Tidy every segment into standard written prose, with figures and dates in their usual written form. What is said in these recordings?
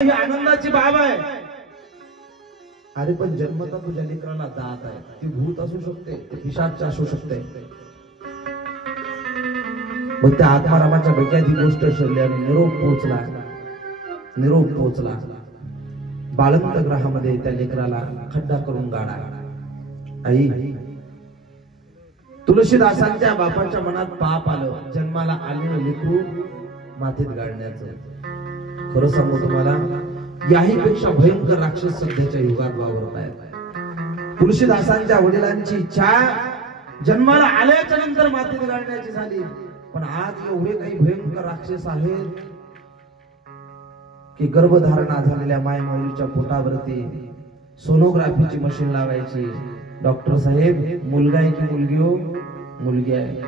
ही आनंदाची बाब आहे। अरे पण जन्मता तुझ्या लेकराला दात आहे, ती भूत असू शकते, ती पिशाच असू शकते। मग त्या आत्मारामाच्या डोक्यात ही गोष्ट शिरली आणि निरोप पोचला बाळंत ग्रहामध्ये त्या लेकराला खड्डा करून गाडा। आई तुलसीदासांच्या बापाच्या मनात पाप आलं, जन्माला आलेलं लेकरू मातीत गाडण्याचं। खरं सांगू तुम्हाला, याही पेक्षा भयंकर राक्षस सध्याच्या युगात वावरत आहेत। तुलसीदासांच्या वडिलांची इच्छा जन्माला आल्याच्या नंतर मातीत गाडण्याची झाली, पण आज एवढे काही भयंकर राक्षस आहेत की गर्भधारणा झालेल्या मायमौलीच्या पोटावरती सोनोग्राफीची मशीन लावायची। डॉक्टर साहेब, मुलगा आहे की मुलगी हो? मुलगी आहे,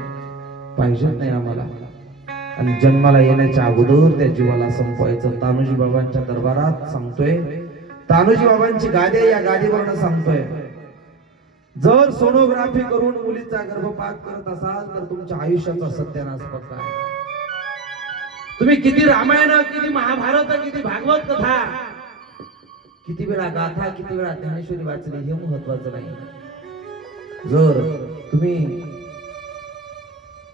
पाहिजेच नाही आम्हाला। आणि जन्माला येण्याच्या अगोदर त्या जीवाला संपवायचं। तानुजी बाबांच्या दरबारात सांगतोय, तानुजी बाबांची गादी या गादीवरनं सांगतोय, जर सोनोग्राफी करून मुलीचा गर्भपात करत असाल तर तुमच्या आयुष्याचा सत्यानाश पक्का आहे। तुम्ही किती रामायण, किती महाभारत, किती भागवत कथा, किती वेळा गाथा, किती वेळा ज्ञानेश्वरी वाचली हे महत्वाचं नाही। जर तुम्ही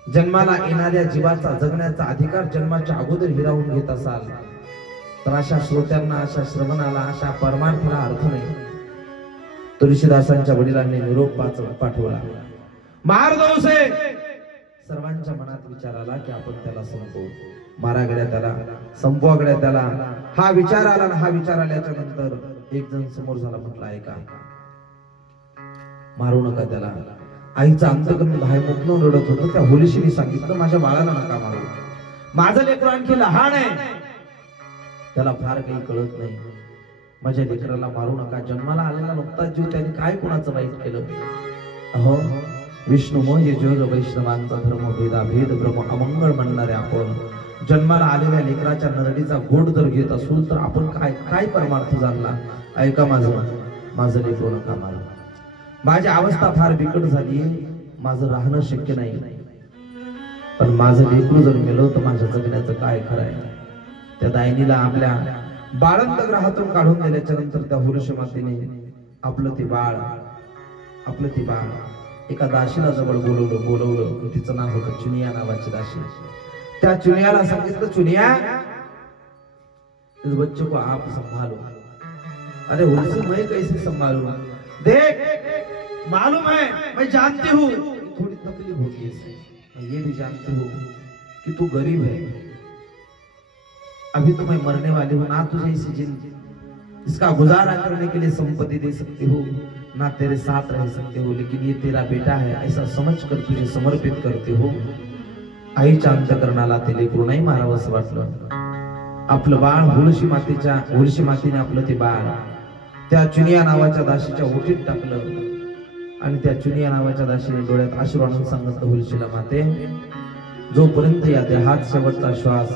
जन्माला येणाऱ्या जीवाचा जगण्याचा अधिकार जन्माच्या अगोदर हिरावून घेत असाल तर अशा श्रोत्यांना, अशा श्रवणाला, अशा परमार्थाला अर्थ नाही। तुलसीदासांच्या वडिलांनी निरोप पाठवला। मारदोसे सर्वांच्या मनात विचार आला की आपण त्याला संपवू, मारागड्या त्याला, संपवागड्या त्याला। हा विचार आला, हा विचार आल्याच्या नंतर एक जण समोर झाला, म्हटलं ऐका, मारू नका त्याला। आईचं अंतकरण धायमुखनं रडत होतं। त्या होलीशीने सांगितलं, माझ्या बाळाला नका मारू, माझं लेकरं आणखी लहान आहे, त्याला फार काही कळत नाही, माझ्या लेकराला मारू नका। जन्माला आलेला नुकताच जीव, त्याने काय कोणाचं वाईट केलं? अहो विष्णुमय जग वैष्णवांचा धर्म भेदाभेद ब्रह्म अमंगळ म्हणणारे आपण जन्माला आलेल्या लेकराच्या नरडीचा घोट जर घेत असू तर आपण काय परमार्थ जाणला? ऐका, माझं लेकरू नका मारू, माझी अवस्था फार बिकट झाली, माझं राहणं शक्य नाही, पण माझं लेकरू जर मेलं तर माझ्या जगण्याचं काय खरं आहे? त्या दायनीला आपल्या बाळंत ग्रहातून काढून दिल्याच्या नंतर त्या हुरुष मातेने आपलं ते बाळ एका दाशीला जवळ बोलवलं। तिचं नाव होतं चुनिया नावाची दाशी। त्या चुनियाला सांगितलं, चुनिया इस बच्चे को आप संभालो। अरे हुलसी, मैं कैसे संभालूं? देख, मालूम है, मैं जानती हूँ थोड़ी तकलीफ होगी इससे, मैं ये भी जानती हूँ कि तू गरीब है, अभी तो मैं मरने वाली हूँ, ना तुझे इसका गुजारा करने के लिए संपत्ति दे सकती हूँ, ना तेरे साथ रह सकते हो, लेकिन ये तेरा बेटा है ऐसा समझकर तुझे समर्पित करते हो। आईच्या अंतकरणाला ते लेकरू नाही मारावं असं वाटलं। आपलं बाळ हुलशी मातेने आपलं ते बाळ त्या चुनिया नावाच्या दाशीच्या ओटीत टाकलं आणि त्या चुनिया नावाच्या दाशीने डोळ्यात अश्रू आणून सांगितलं, हुलशीला माते, जोपर्यंत या देहात शेवटचा श्वास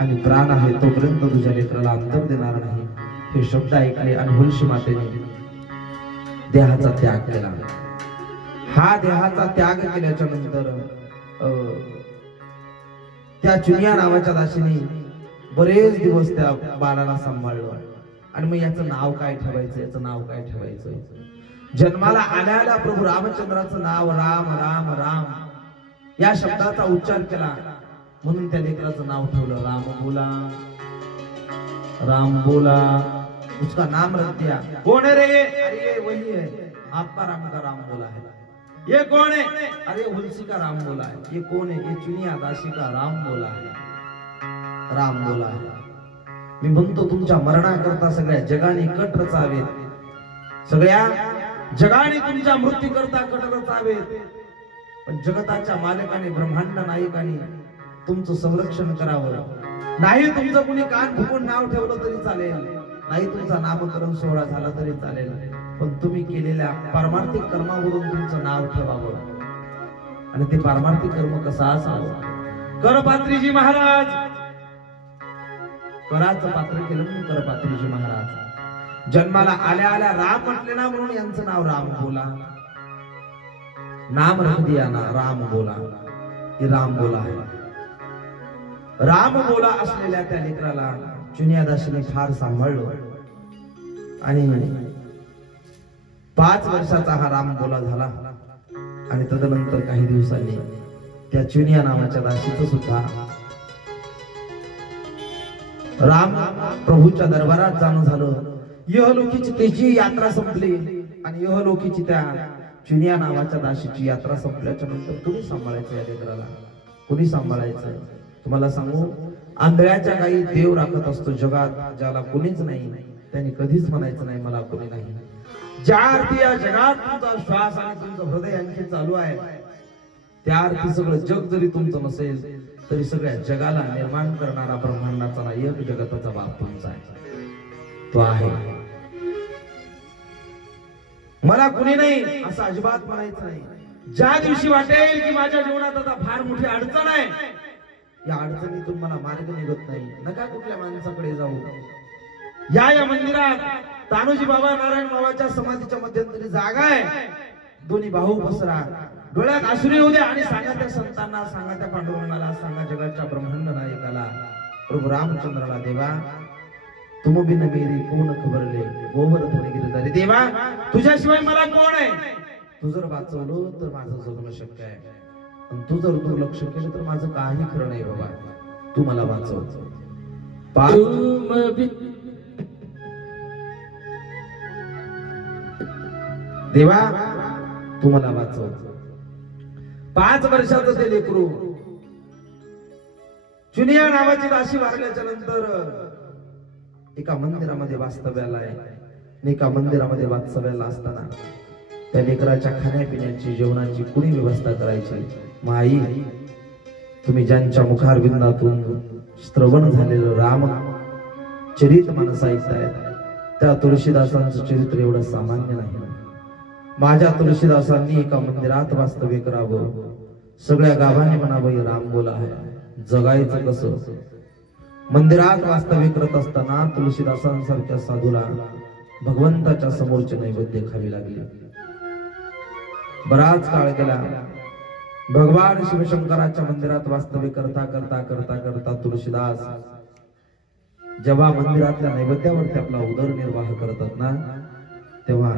आणि प्राण आहे तोपर्यंत तुझ्या लेकराला अंतर देणार नाही। हे शब्द ऐकले आणि हुलशी मातेने देहाचा त्याग केला। हा देहाचा त्याग केल्याच्या नंतर त्या चुनिया नावाच्या दाशीने बरेच दिवस त्या बाळाला सांभाळलं आणि मग याचं नाव काय ठेवायचं? जन्माला आल्याला प्रभू रामचंद्राचं नाव राम राम राम या शब्दाचा उच्चार केला म्हणून त्या लेकराचं नाव ठेवलं राम बोला। उसका नाम रख दिया। कौन है रे? अरे ये वही है, आत्माराम का राम बोला है। ये कौन है? अरे हुलसी का राम बोला है। ये कौन है? ये चुनिया दासी का राम बोला है। मी म्हणतो तुमच्या मरणाकरता सगळ्या जगाने कट रचावेत, सगळ्या जगाने तुमच्या मृत्यू करता कट रचावेत, पण जगताच्या मालकाने ब्रह्मांड नायकाने तुमचं संरक्षण करावं। नाही तुमचं कुणी कान फुकून नाव ठेवलं तरी चालेल, नाही तुमचा नामकरण सोहळा झाला तरी चालेल, पण तुम्ही केलेल्या पारमार्थिक कर्मावरून तुमचं नाव ठेवावं। आणि ते पारमार्थिक कर्म कसं असावं? करपात्रीजी महाराज, कराचं पात्र केलं म्हणून करपात्रीजी महाराज जन्माला आल्या राम म्हटले ना म्हणून यांचं नाव राम बोला। नाम रख दिया ना राम बोला, हे राम बोला आहे। राम बोला असलेल्या त्या लेकराला चुनियादासीने फार सांभाळलं आणि 5 वर्षाचा हा राम बोला झाला आणि तदनंतर काही दिवसांनी त्या चुनिया नावाच्या दासीचं सुद्धा राम प्रभूच्या दरबारात जाणं झालं. यहलोकीची त्याची यात्रा संपली आणि यहलोकीची त्या चुनिया नावाच्या दासीची यात्रा संपल्याच्या नंतर कुणी सांभाळायचं या लेकराला? कुणी सांभाळायचं? तुम्हाला सांगू, आंधळ्याच्या गायी देव राखत असतो जगात. ज्याला कुणीच नाही त्यांनी कधीच म्हणायचं नाही मला कुणी नाही. ज्या अर्थी या जगात तुमचा श्वास आणि तुमचं हृदय आणखी चालू आहे, त्या अर्थी सगळं जग जरी तुमचं नसेल तरी सगळ्या जगाला निर्माण करणारा ब्रह्मांडाचा नायक जगताचा बाप तुमचा आहे. तो आहे. मला कुणी नाही असं अजिबात म्हणायचं नाही. ज्या दिवशी वाटेल की माझ्या जीवनात आता फार मोठी अडचण आहे, या अडचणीतून मला मार्ग निघत नाही, नका कुठल्या माणसाकडे जाऊ. या मंदिरात तानोजी बाबा नारायण बाबाच्या समाधीच्या मध्यंतरी जागा आहे. दोन्ही भाऊ बसरा, डोळ्यात अश्रू येऊ द्या आणि सांगा त्या संतांना, सांगा त्या पांडुरंगाला, सांगा जगाच्या ब्रह्मांड नायकाला, प्रभू रामचंद्राला, देवा तुम बिन मेरी कोण खबरले गोवर्धन गिरधारी. देवा तुझ्याशिवाय मला कोण आहे? तू जर वाचवलं तर माझं जगणं शक्य आहे, पण तू जर दुर्लक्ष केलं तर माझं काही खरं नाही. बाबा तू मला वाचव. देवा तू मला वाचव. 5 वर्षाचं ते लेकरू चुनिया नावाची दासी वारल्याच्या नंतर एका मंदिरामध्ये वास्तव्याला आहे. एका मंदिरामध्ये वास्तव्याला असताना त्या लेकराच्या खाण्यापिण्याची, जेवणाची कुणी व्यवस्था करायची? माई, तुम्ही ज्यांच्या मुखारविंदातून श्रवण झालेलं राम चरित मानस ऐकताय, त्या तुळशीदासांचं चरित्र एवढं सामान्य नाही. माझ्या तुळशीदासांनी एका मंदिरात वास्तव्य करावं, सगळ्या गावाने म्हणावं राम बोला आहे. जगायचं कसं? मंदिरात वास्तव्य करत असताना तुळशीदासांसारख्या साधूला भगवंताच्या समोरचे नैवेद्य खावी लागले. बराच काळ गेला. भगवान शिवशंकराच्या मंदिरात वास्तव्य करता करता करता करता तुळशीदास जेव्हा मंदिरातल्या नैवेद्यावरती आपला उदरनिर्वाह करतात ना, तेव्हा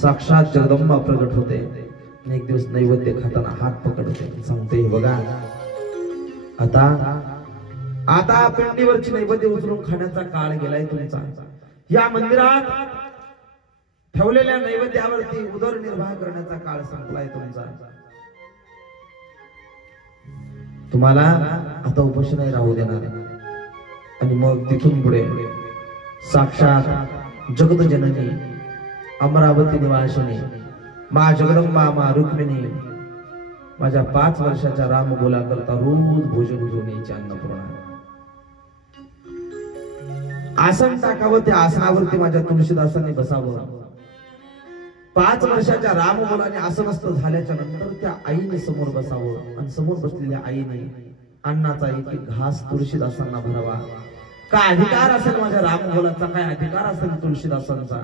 साक्षात जगदंबा प्रगट होते. एक दिवस नैवेद्य खाताना हात पकडते, सांगते बघा आता आता पिंडीवरची नैवेद्य उचलून खाण्याचा काळ गेलाय तुमचा. या मंदिरात ठेवलेल्या नैवेद्यावरती उदरनिर्वाह करण्याचा काळ संपलाय तुमचा. तुम्हाला आता उपाशी नाही राहू देणार. आणि मग तिथून पुढे साक्षात जगतजननी अमरावती निवासिनी मा जगदंबा मा रुक्मिणी माझ्या 5 वर्षाच्या राम बोला करता रोज भोजन घेऊन यायची अन्नपूर्णा. आसन टाकावं, त्या आसनावरती माझ्या तुळशीदासांनी बसावं. 5 वर्षाच्या राम बोलाने आसनस्थ झाल्याच्या नंतर त्या आईने समोर बसावं आणि समोर बसलेल्या आईने अन्नाचा एक एक घास तुळशीदासांना भरावा. काय अधिकार असेल माझ्या राम बोलाचा? काय अधिकार असेल तुळशीदासांचा?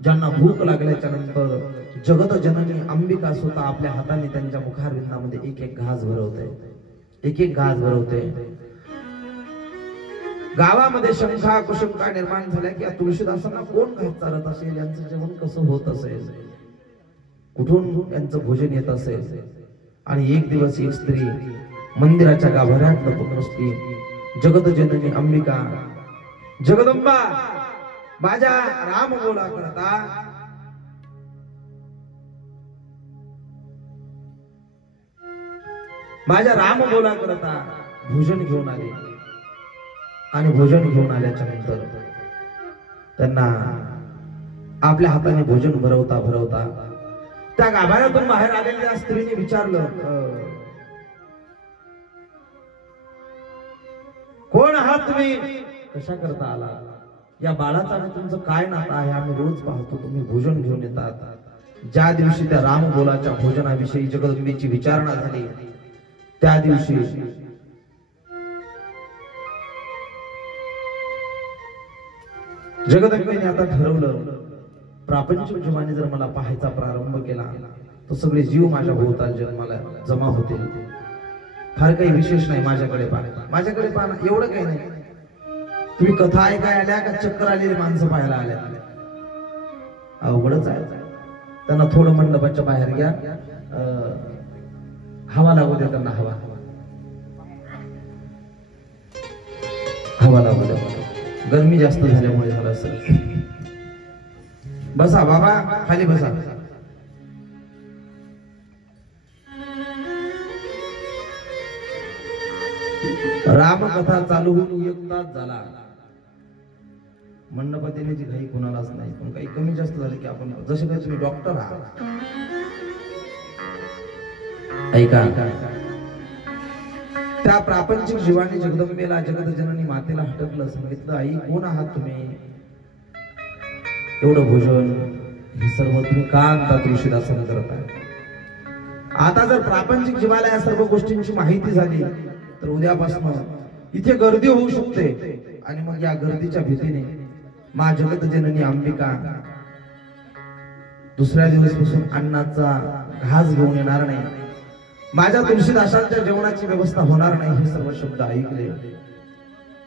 ज्यांना भूक लागल्याच्या नंतर जगत जननी अंबिका स्वतः आपल्या हाताने त्यांच्या मुखारविंदामध्ये एक एक घास भरवते, एक एक घास भरवते. गावामध्ये शंका कुशंका निर्माण झाल्या की तुळशीदासांना कोण घास चारत असेल, यांचं जेवण कसं होत असेल, कुठून यांचं भोजन येत असेल. आणि एक दिवस एक स्त्री मंदिराच्या गाभाऱ्यात लपून बसली. जगत जननी अंबिका जगदंबा माझ्या राम बोला करता माझ्या राम बोला करता भोजन घेऊन आले. आणि भोजन घेऊन आल्याच्या नंतर त्यांना आपल्या हाताने भोजन भरवता भरवता त्या गाभाऱ्यातून बाहेर आलेल्या स्त्रीने विचारलं, कोण आहात तुम्ही? कशा करता आला? या बाळाचा आणि तुमचं काय नातं आहे? आम्ही रोज पाहतो तुम्ही भोजन घेऊन येतात. ज्या दिवशी त्या राम बोलाच्या भोजनाविषयी जगदंबेची विचारणा झाली, त्या दिवशी जगदंबेने आता ठरवलं, प्रापंचिक जीवाने जर मला पाहायचा प्रारंभ केला तर सगळे जीव माझ्या भोवताल जन्माला जमा होतील. फार काही विशेष नाही, माझ्याकडे पाहा, माझ्याकडे पाहा, एवढं काही नाही. तुम्ही कथा ऐकाय आल्या का चक्कर आलेली माणसं पाहायला आल्या? अवघडच आहे. त्यांना थोडं मंडपाच्या बाहेर घ्या, हवा लागू द्या त्यांना. हवा लागू द्या. गरमी जास्त झाल्यामुळे झालं असेल. बसा बाबा, खाली बसा. रामकथा चालू होऊन 1 तास झाला. मंडपात येण्याची घाई कोणालाच नाही, पण काही कमी जास्त झाले की आपण जसे काही तुम्ही डॉक्टर आहात. ऐका, त्या प्रापंचिक जीवाने जगदंबेला जगदजननी मातेला हटकलं, सांगितलं आई कोण आहात तुम्ही? एवढं भोजन हे सर्व तुम्ही का आणता तुळशीदासन करताय? आता जर प्रापंचिक जीवाला या सर्व गोष्टींची माहिती झाली तर उद्यापासून इथे गर्दी होऊ शकते, आणि मग या गर्दीच्या भीतीने मा जगदजननी अंबिका दुसऱ्या दिवसपासून अन्नाचा घास घेऊन येणार नाही, माझ्या तुळशीदासांच्या जेवणाची व्यवस्था होणार नाही. हे सर्व शब्द ऐकले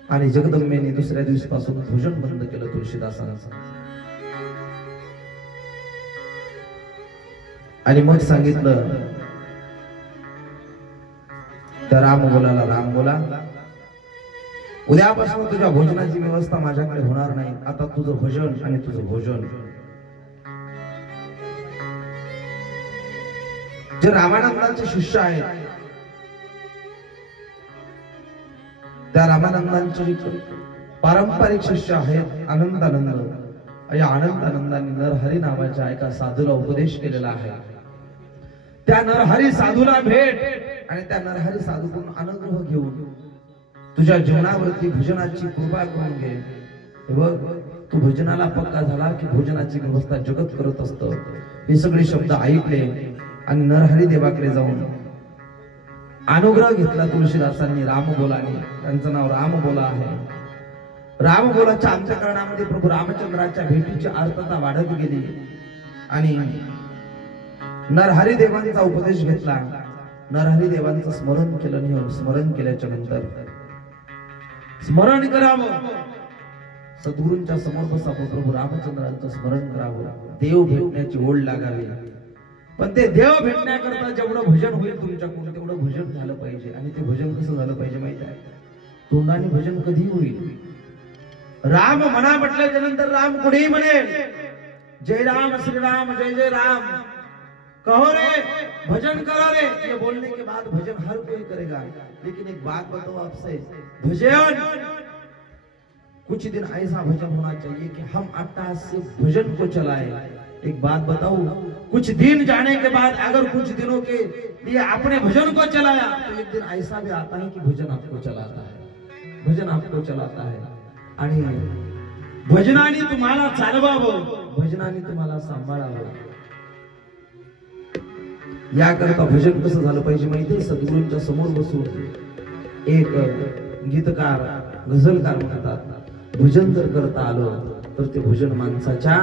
आणि जगदंबेने दुसऱ्या दिवसापासून भोजन बंद केलं तुळशीदासांचं. आणि मग सांगितलं त्या राम बोला, उद्यापासून तुझ्या भोजनाची व्यवस्था माझ्याकडे होणार नाही. आता तुझं भजन आणि तुझं भोजन. जे रामानंदांचे शिष्य आहेत, त्या रामानंदांचे पारंपरिक शिष्य आहेत आनंदानंद. या आनंदानंदांनी नरहरी नावाच्या एका साधूला उपदेश केलेला आहे. त्या नरहरी साधूला भेट आणि त्या नरहरी साधूकडून अनुग्रह घेऊन तुझ्या जीवनावरती भजनाची कृपा करून घे. बघ, तू भजनाला पक्का झाला की भोजनाची व्यवस्था जगत करत असतं. हे सगळे शब्द ऐकले आणि नरहरी देवाकडे जाऊन अनुग्रह घेतला तुळशीदासांनी रामबोलाने. त्यांचं नाव रामबोला आहे. रामबोलाच्या अंतःकरणामध्ये प्रभू रामचंद्राच्या भेटीची आर्तता वाढत गेली आणि नरहरी देवांचा उपदेश घेतला. नरहरी देवांचं स्मरण केलं. स्मरण केल्याच्या नंतर स्मरण करावं, सद्गुरूंच्या समोर बसावं, प्रभू रामचंद्रांचं स्मरण करावं, देव भेटण्याची ओढ लागावी. पण ते देव भेटण्याकरता जेवढं भजन होईल तुमच्याकडून तेवढं भजन झालं पाहिजे. आणि ते भजन कसं झालं पाहिजे माहिती आहे? तोंडाने भजन कधी होईल? राम म्हणा म्हटल्याच्या नंतर राम कुणीही म्हणेल जय राम श्रीराम जय जय राम, कहो रे भजन करो रे. ये बोलने के बाद भजन हर कोई करेगा, लेकिन एक बात बताओ आपसे, भजन कुछ दिन ऐसा भजन होना चाहिए कि हम अट्टहास से भजन को चलाए. एक बात बताओ, कुछ दिन जाने के बाद अगर कुछ दिनों के लिए आपने भजन को चलाया तो एक दिन ऐसा भी आता है कि भजन आपको चलाता है. भजन आपको चलाता है आणि भजनाने तुम्हाला चालवावं, भजनाने तुम्हाला सांभाळावं. याकरता भजन कसं झालं पाहिजे माहितीये? सद्गुरूंच्या समोर बसून एक गीतकार गझलकार म्हणतात, भजन जर करता आलं तर ते भजन माणसाच्या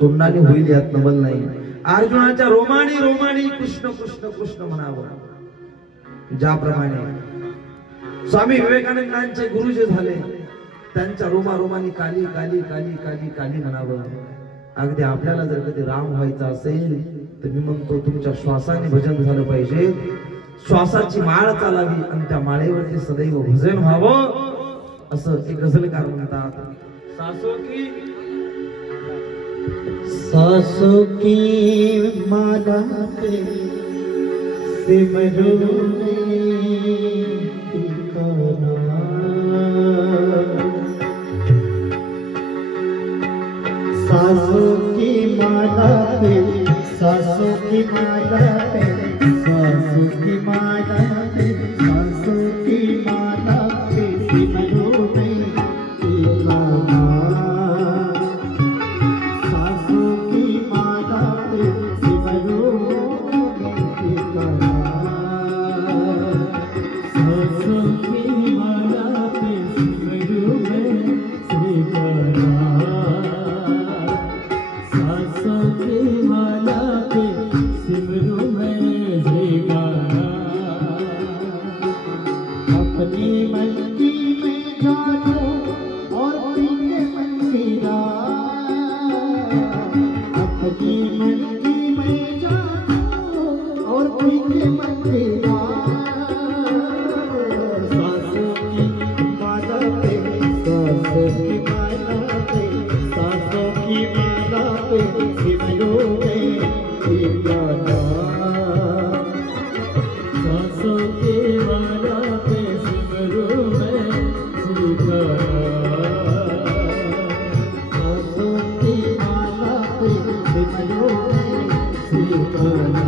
तोंडाने होईल यात नवल नाही. अर्जुनाच्या रोमानी रोमानी कृष्ण कृष्ण कृष्ण म्हणावं. ज्याप्रमाणे स्वामी विवेकानंदांचे गुरु जे झाले त्यांच्या रोमा रोमानी काली काली काली काली काली म्हणावं. अगदी आपल्याला जर कधी राम व्हायचा असेल तर मी म्हणतो तुमच्या श्वासाने भजन झालं पाहिजे. श्वासाची माळ चालावी आणि त्या माळेवरती सदैव भजन व्हावं असं एक गझलकार म्हणतात. सासों की माला पे सिमरू सासों की माला पे, सासों की माला पे, सासों की माला पे, सासों की माला पे सिमरू पे सिमरो में ठिकाना, सासों की माला पे सिमरो में ठिकाना, सासों की माला पे सिमरो में ठिकाना।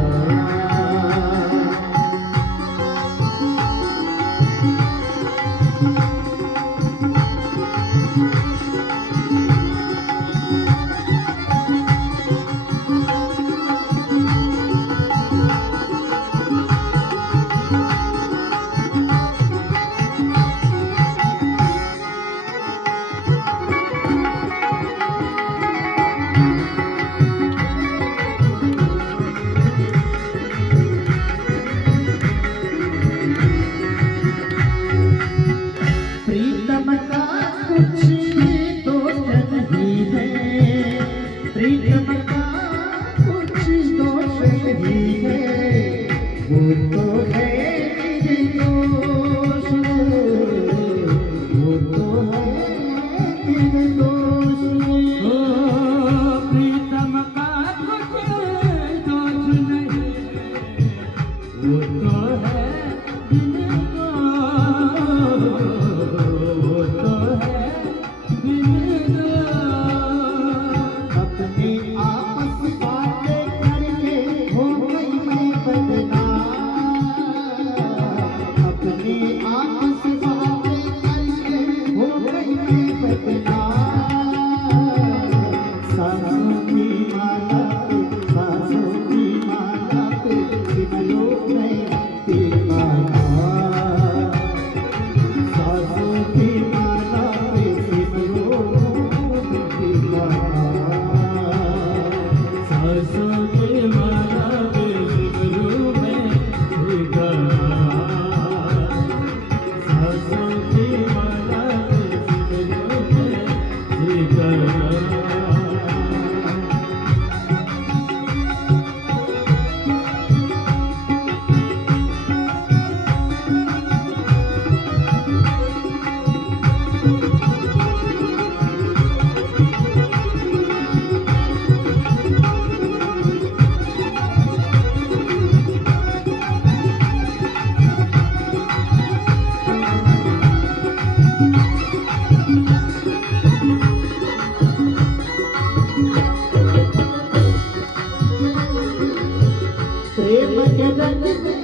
प्रीतम का कुछ दोष नहीं है, प्रीतम का कुछ दोष नहीं है, वो तो है निर्दोष, वो तो है निर्दोष। प्रीतम का कुछ दोष नहीं, वो तो है अपने आपस बातें करके हो गई मैं बदनाम, अपने आपस बातें करके हो गई मैं बदनाम। सासों की माला पे, सासों की माला पे सिमरो मैं ठिकाना, सासों की माला पे सिमरो सासों की माला पे सिमरो में ठिकाना, सासों की माला पे सिमरो में ठिकाना। प्रेम के रंग में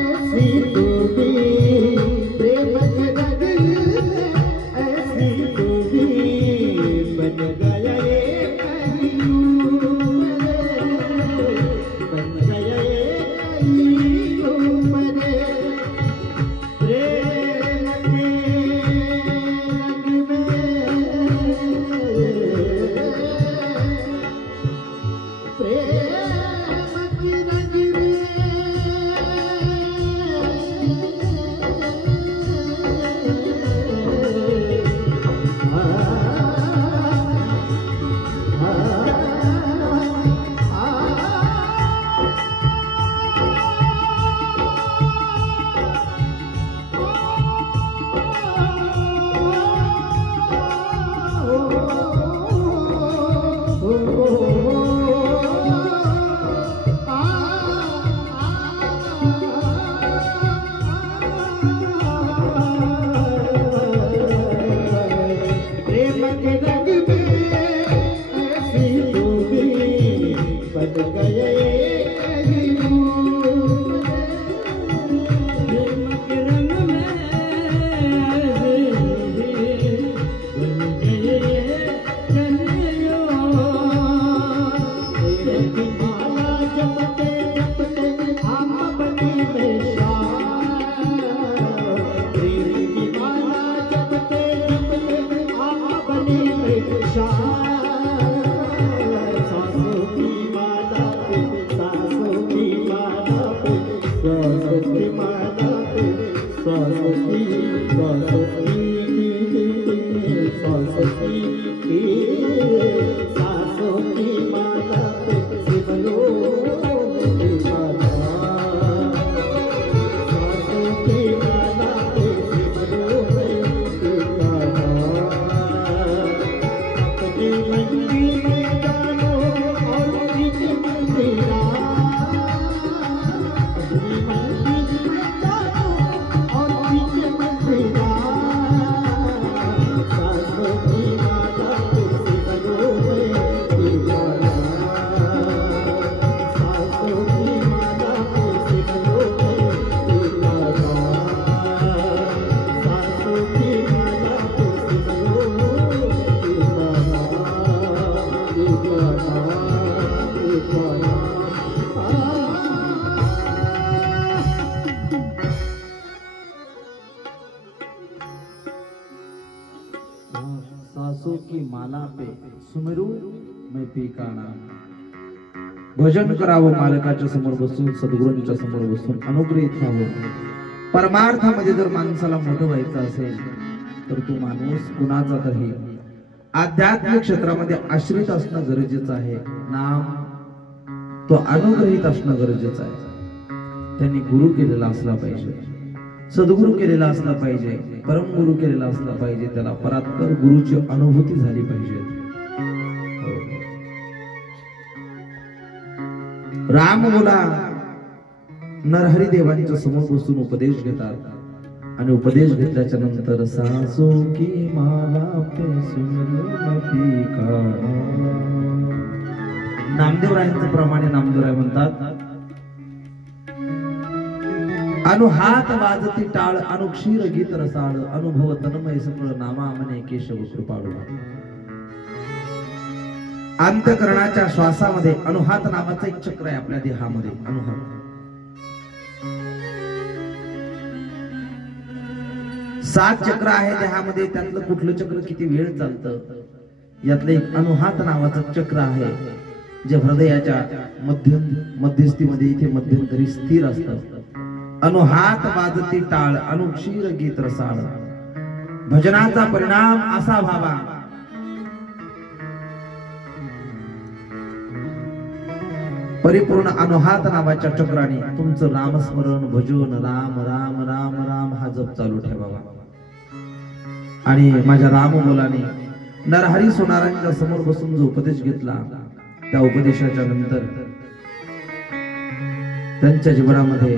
ऐसी डूबी, प्रेम के रंग में ऐसी डूबी, बन गया ये कहीं बन गया ये कहीं प्रेम के रंग में पे सुमिरू मैं पी का नाम. भजन करावं मालकाच्या समोर बसून, सद्गुरूंच्या समोर बसून अनुग्रहित व्हावं. परमार्थामध्ये जर माणसाला मोठं व्हायचं असेल तर तो माणूस कुणाचा तरी आध्यात्मिक क्षेत्रामध्ये आश्रित असणं गरजेचं आहे. नाम तो अनुग्रहित असणं गरजेचं आहे. त्यांनी गुरु केलेला असला पाहिजे, सद्गुरु केलेला असला पाहिजे, परमगुरु केलेला असला पाहिजे. त्याला परात्पर गुरुची अनुभूती झाली पाहिजे. राम मुला नरहरी देवांच्या समोर बसून उपदेश घेतात आणि उपदेश घेतल्याच्या नंतर सासू की माला पे सुमिरू का. नामदेवरायांच्या प्रमाणे नामदेवराय म्हणतात, अनुहात वाजती टाळ अनुक्षीर गीत रसाळ अनुभव तन्मय सकळ नामा मने केशव कृपाळू. अंतकरणाच्या श्वासामध्ये अनुहात नावाचं एक चक्र आहे आपल्या देहामध्ये. अनुहात 7 चक्र आहे देहामध्ये. त्यातलं कुठलं चक्र किती वेळ चालतं यातलं एक अनुहात नावाचं चक्र आहे जे हृदयाच्या मध्यस्थीमध्ये इथे मध्यंतरी स्थिर असतं. अनुहात वाजती टाळ अनुक्षीर गीत रसाळ. भजनाचा परिणाम असा व्हावा परिपूर्ण अनुहात नावाच्या चक्राने तुमचं नामस्मरण भजन राम राम राम राम हा जप चालू ठेवावा. आणि माझ्या राम मुलाने नरहरी सोनारांच्या समोर बसून जो उपदेश घेतला त्या उपदेशाच्या नंतर त्यांच्या जीवनामध्ये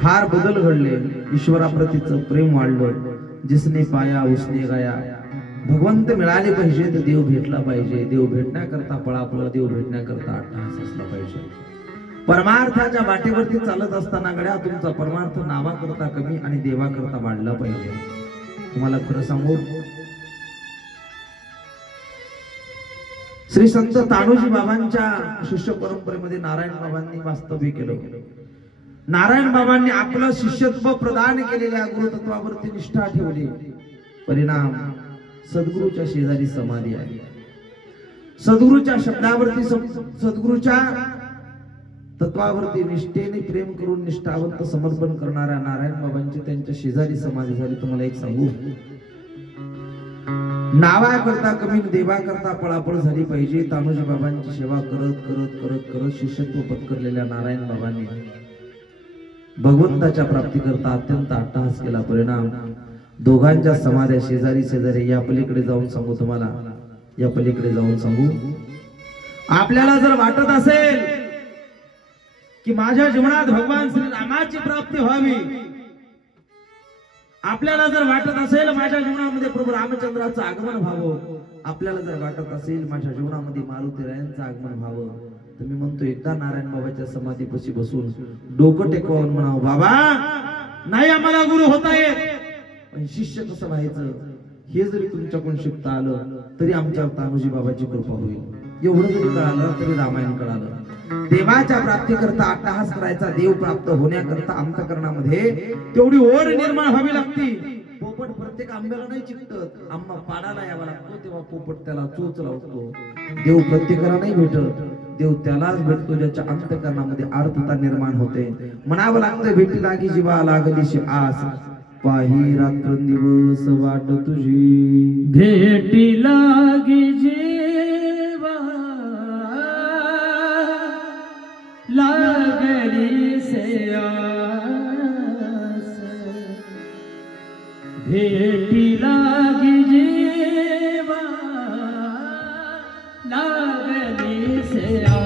फार बदल घडले. ईश्वराप्रतीचं प्रेम वाढलं. जिसने पाया उसने गाया. भगवंत मिळाले पाहिजे तर देव भेटला पाहिजे. देव भेटण्याकरता पळापळ, देव भेटण्याकरता अट्टहास असला पाहिजे. परमार्थाच्या वाटेवरती चालत असताना गड्या तुमचा परमार्थ नावाकरता कमी आणि देवाकरता वाढला पाहिजे. तुम्हाला खरं सांगू, श्री संत तानोजी बाबांच्या शिष्य परंपरेमध्ये नारायण बाबांनी वास्तव्य केलं. नारायण बाबांनी आपलं शिष्यत्व प्रदान केलेल्या गुरुतत्वावरती निष्ठा ठेवली. परिणाम सद्गुरूच्या शेजारी समाधी आहे. सद्गुरूच्या शब्दावरती सद्गुरूच्या तत्वावरती निष्ठेने प्रेम करून निष्ठावंत समर्पण करणाऱ्या नारायण बाबांची त्यांच्या शेजारी समाधी झाली. तुम्हाला एक सांगू, नावाकरता कमी देवाकरता पळापळ झाली पाहिजे. तानोजी बाबांची सेवा करत करत करत करत शिष्यत्व पत्करलेल्या नारायण बाबांनी भगवंताच्या प्राप्तीकरता अत्यंत अट्टहास केला. परिणाम दोघांच्या समाध्या शेजारी शेजारी. या पलीकडे जाऊन सांगू तुम्हाला, या पलीकडे जाऊन सांगू, आपल्याला जर वाटत असेल की माझ्या जीवनात भगवान श्री रामाची प्राप्ती व्हावी, आपल्याला जर वाटत असेल माझ्या जीवनामध्ये प्रभू रामचंद्राचं आगमन व्हावं, आपल्याला जर वाटत असेल माझ्या जीवनामध्ये मारुतीरायांचं आगमन व्हावं, तर मी म्हणतो एकदा नारायण बाबाच्या समाधीपाशी बसून डोकं टेकवून म्हणावं, बाबा नाही आम्हाला गुरु होता येत, पण शिष्य कसं व्हायचं हे जरी तुमच्याकडून शिकता आलं तरी आमच्यावर तानोजी बाबाची कृपा होईल. एवढं जरी कळालं तरी रामायण कळालं. देवाच्या प्राप्तीकरता अट्टहास करायचा, देव प्राप्त होण्याकरता अंतकरणामध्ये तेवढी ओढ निर्माण व्हावी लागती. पोपट प्रत्येक आंब्याला नाही चिकटत, आंबा पाडाला यावा लागतो तेव्हा पोपट त्याला चोच लावतो. देव प्रत्येकाला नाही भेटत, देव त्यालाच भेटतो ज्याच्या अंतकरणामध्ये आर्तता निर्माण होते. म्हणावं लागतं भेटी लागी जीवा लागलीशी आस, पाही रात्र दिवस वाट तुझी. भेटी लागी जीवा लागली से आस, भेटी लागी जीवा लागली से आस.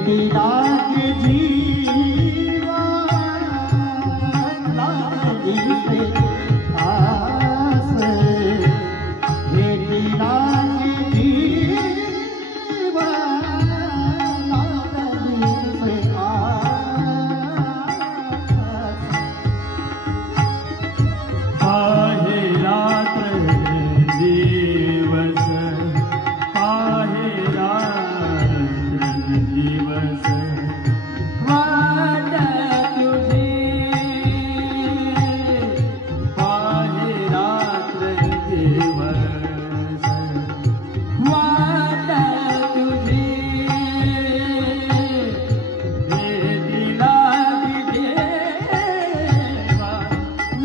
भेटी लागे जीवा लागली से आस भेटी लागे जीवा लागली से आस आहे रात्र दिवस आहे रात्र दिवस वाट तुझी आहे रात्र दिवस वाट तुझी भेटी लागी देवा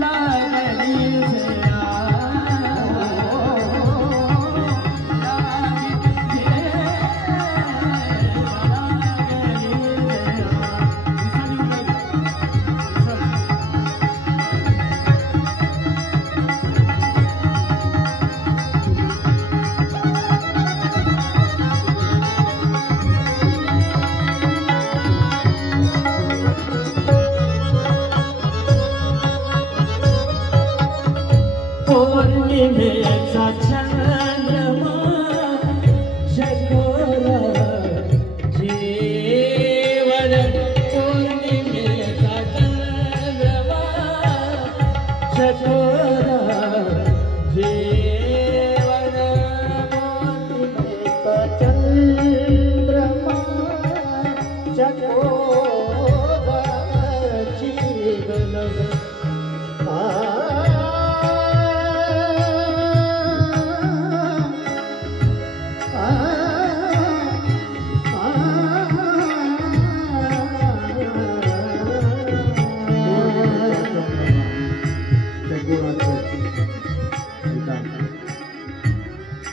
लागली से पौर्णिमेचा चंद्रमा चकोरा जीवन पौर्णिमेचा चंद्रमा चकोरा जीवन पौर्णिमेचा चंद्रमा चकोरा जीवन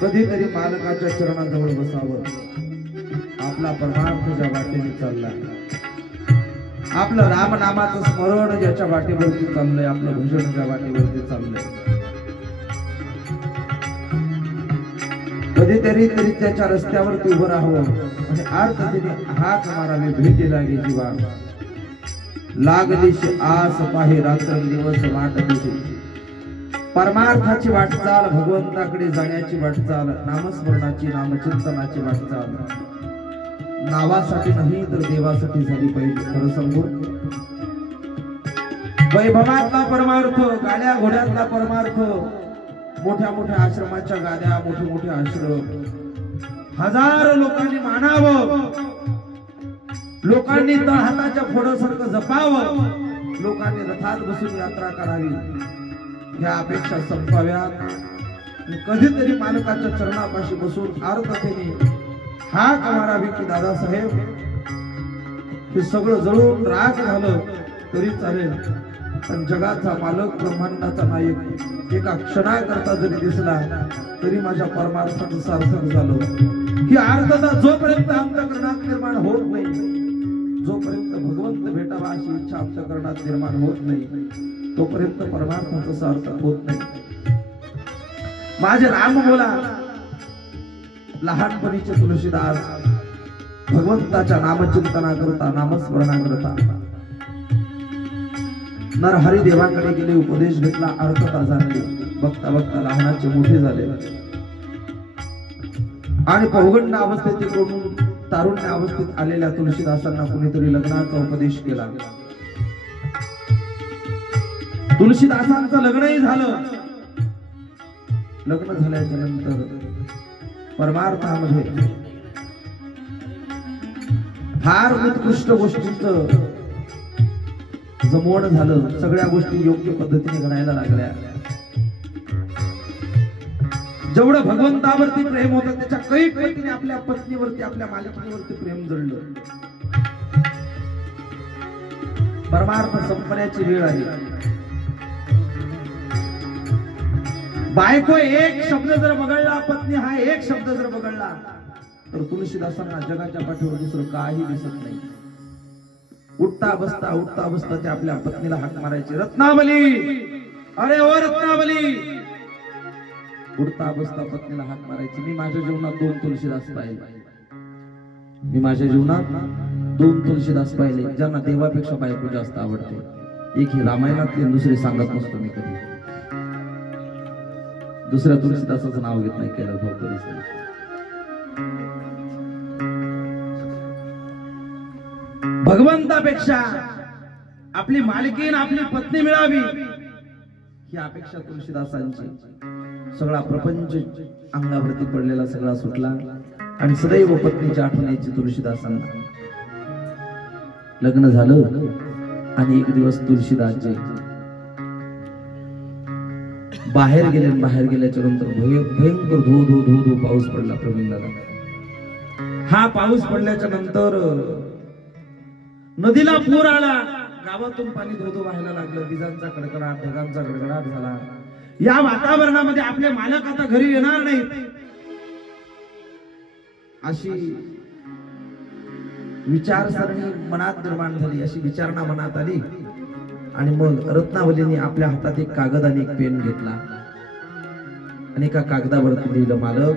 कधीतरी मालकाच्या चरणाजवळ बसावं. आपला परमार्थ ज्या वाटेने चाललाय, आपलं रामनामाचं स्मरण ज्याच्या वाटेवरती चाललंय, आपलं भजन ज्या वाटेवरती चाललंय, कधीतरी तरी त्याच्या रस्त्यावरती उभं राहावं आणि अर्थाने हाक मारावे. भेटी लागे जीवा लागलीशी आस पाहे रात्रंदिवस वाट तुझी. परमार्थाची वाटचाल, भगवंताकडे जाण्याची वाटचाल, नामस्मरणाची नामचिंतनाची वाटचाल नावासाठी नाही तर देवासाठी झाली पाहिजे. खरं सांगू, वैभवातला परमार्थ, गाड्या घोड्यातला परमार्थ, मोठ्या मोठ्या आश्रमाच्या गाड्या, मोठे मोठे आश्रम, हजारो लोकांनी मानावं, लोकांनी तळहाताच्या फोडासारखं जपावं, लोकांनी रथात बसून यात्रा करावी, ह्या अपेक्षा संपाव्यात. कधीतरी मालकाच्या चरणापाशी बसून आर्ततेने हाक मारावी की दादासाहेब, हे सगळं जळून राख झालं तरी चालेल, पण जगाचा मालक, ब्रह्मांडाचा नायक एका क्षणाकरता जरी दिसला तरी माझ्या परमार्थाचं सार्थक झालं. ही आर्तता जोपर्यंत अंतःकरणात निर्माण होत नाही, जोपर्यंत भगवंत भेटावा अशी इच्छा अंतःकरणात निर्माण होत नाही, तोपर्यंत परमार्थाचं सार्थक होत नाही. माझे राम बोला, लहानपणीचे तुलसीदास भगवंताच्या नामचिंतना करता, नामस्मरणा करता नरहरी देवाकडे गेले, उपदेश घेतला, अर्थता जाणली. बघता बघता लहानाचे मोठे झाले आणि पौगंड अवस्थेतून तारुण्य अवस्थेत आलेल्या तुलसीदासांना कुणीतरी लग्नाचा उपदेश केला. तुलसीदासांचं लग्नही झालं. लग्न झाल्याच्या नंतर परमार्थामध्ये फार उत्कृष्ट गोष्टींचं जमवण झालं. सगळ्या गोष्टी योग्य पद्धतीने घडायला लागल्या. जेवढं भगवंतावरती प्रेम होतं त्याच्या कैक पटीने आपल्या पत्नीवरती, आपल्या मालकीवरती प्रेम जडलं. परमार्थ संपण्याची वेळ आली. बायको एक शब्द जर बघडला, पत्नी हा एक शब्द जर बघडला, तर तुलसीदासांना जगाच्या पाठीवर दुसरं काही दिसत नाही. उठता बसता ते आपल्या पत्नीला हाक मारायचे, रत्नावली, अरे ओ रत्नावली. उठता बसता पत्नीला हाक मारायची. मी माझ्या जीवनात 2 तुलसीदास पाहिले. मी माझ्या जीवनात 2 तुलसीदास पाहिले ज्यांना देवापेक्षा बायको जास्त आवडते. एक ही रामायणातले, दुसरे सांगत नसतो मी कधी. दुसऱ्या तुलसीदासाचं नाव घेत नाही केलं भाऊ कधी. भगवंतापेक्षा आपली मालकीन, आपली पत्नी मिळावी ही अपेक्षा तुलसीदासांची. सगळा प्रपंच अंगावरती पडलेला सगळा सुटला आणि सदैव पत्नीच्या आठवण यायची तुलसीदासांना. लग्न झालं आणि एक दिवस तुलसीदासजी बाहेर गेले. बाहेर गेल्याच्या नंतर भयंकर धो धो धो धो पाऊस पडला प्रवीणदादा. हा पाऊस पडल्याच्या नंतर नदीला पूर आला. गावातून पाणी धो धो व्हायला लागलं. विजांचा कडकडाट, ढगांचा गडगडाट झाला. या वातावरणामध्ये आपले मालक आता घरी येणार नाहीत अशी विचारसरणी मनात निर्माण झाली, अशी विचारणा मनात आली. आणि मग रत्नावलीने आपल्या हातात एक कागद आणि एक पेन घेतला आणि एका कागदावरती लिहिलं, मालक,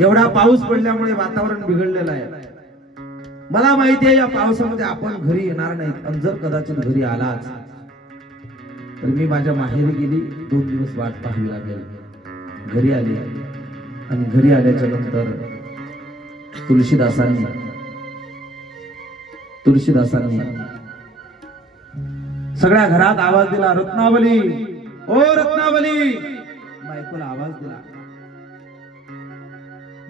एवढा पाऊस पडल्यामुळे वातावरण बिघडलेलं आहे. मला माहिती आहे या पावसामध्ये आपण घरी येणार नाहीत. पण जर कदाचित घरी आलाच तर मी माझ्या माहेरी गेली 2 दिवस वाट पाहावी लागेल. घरी आले आणि घरी आल्याच्या नंतर तुलसीदासांनी सगळ्या घरात आवाज दिला, रत्नावली, ओ रत्नावली. बायकोला आवाज दिला.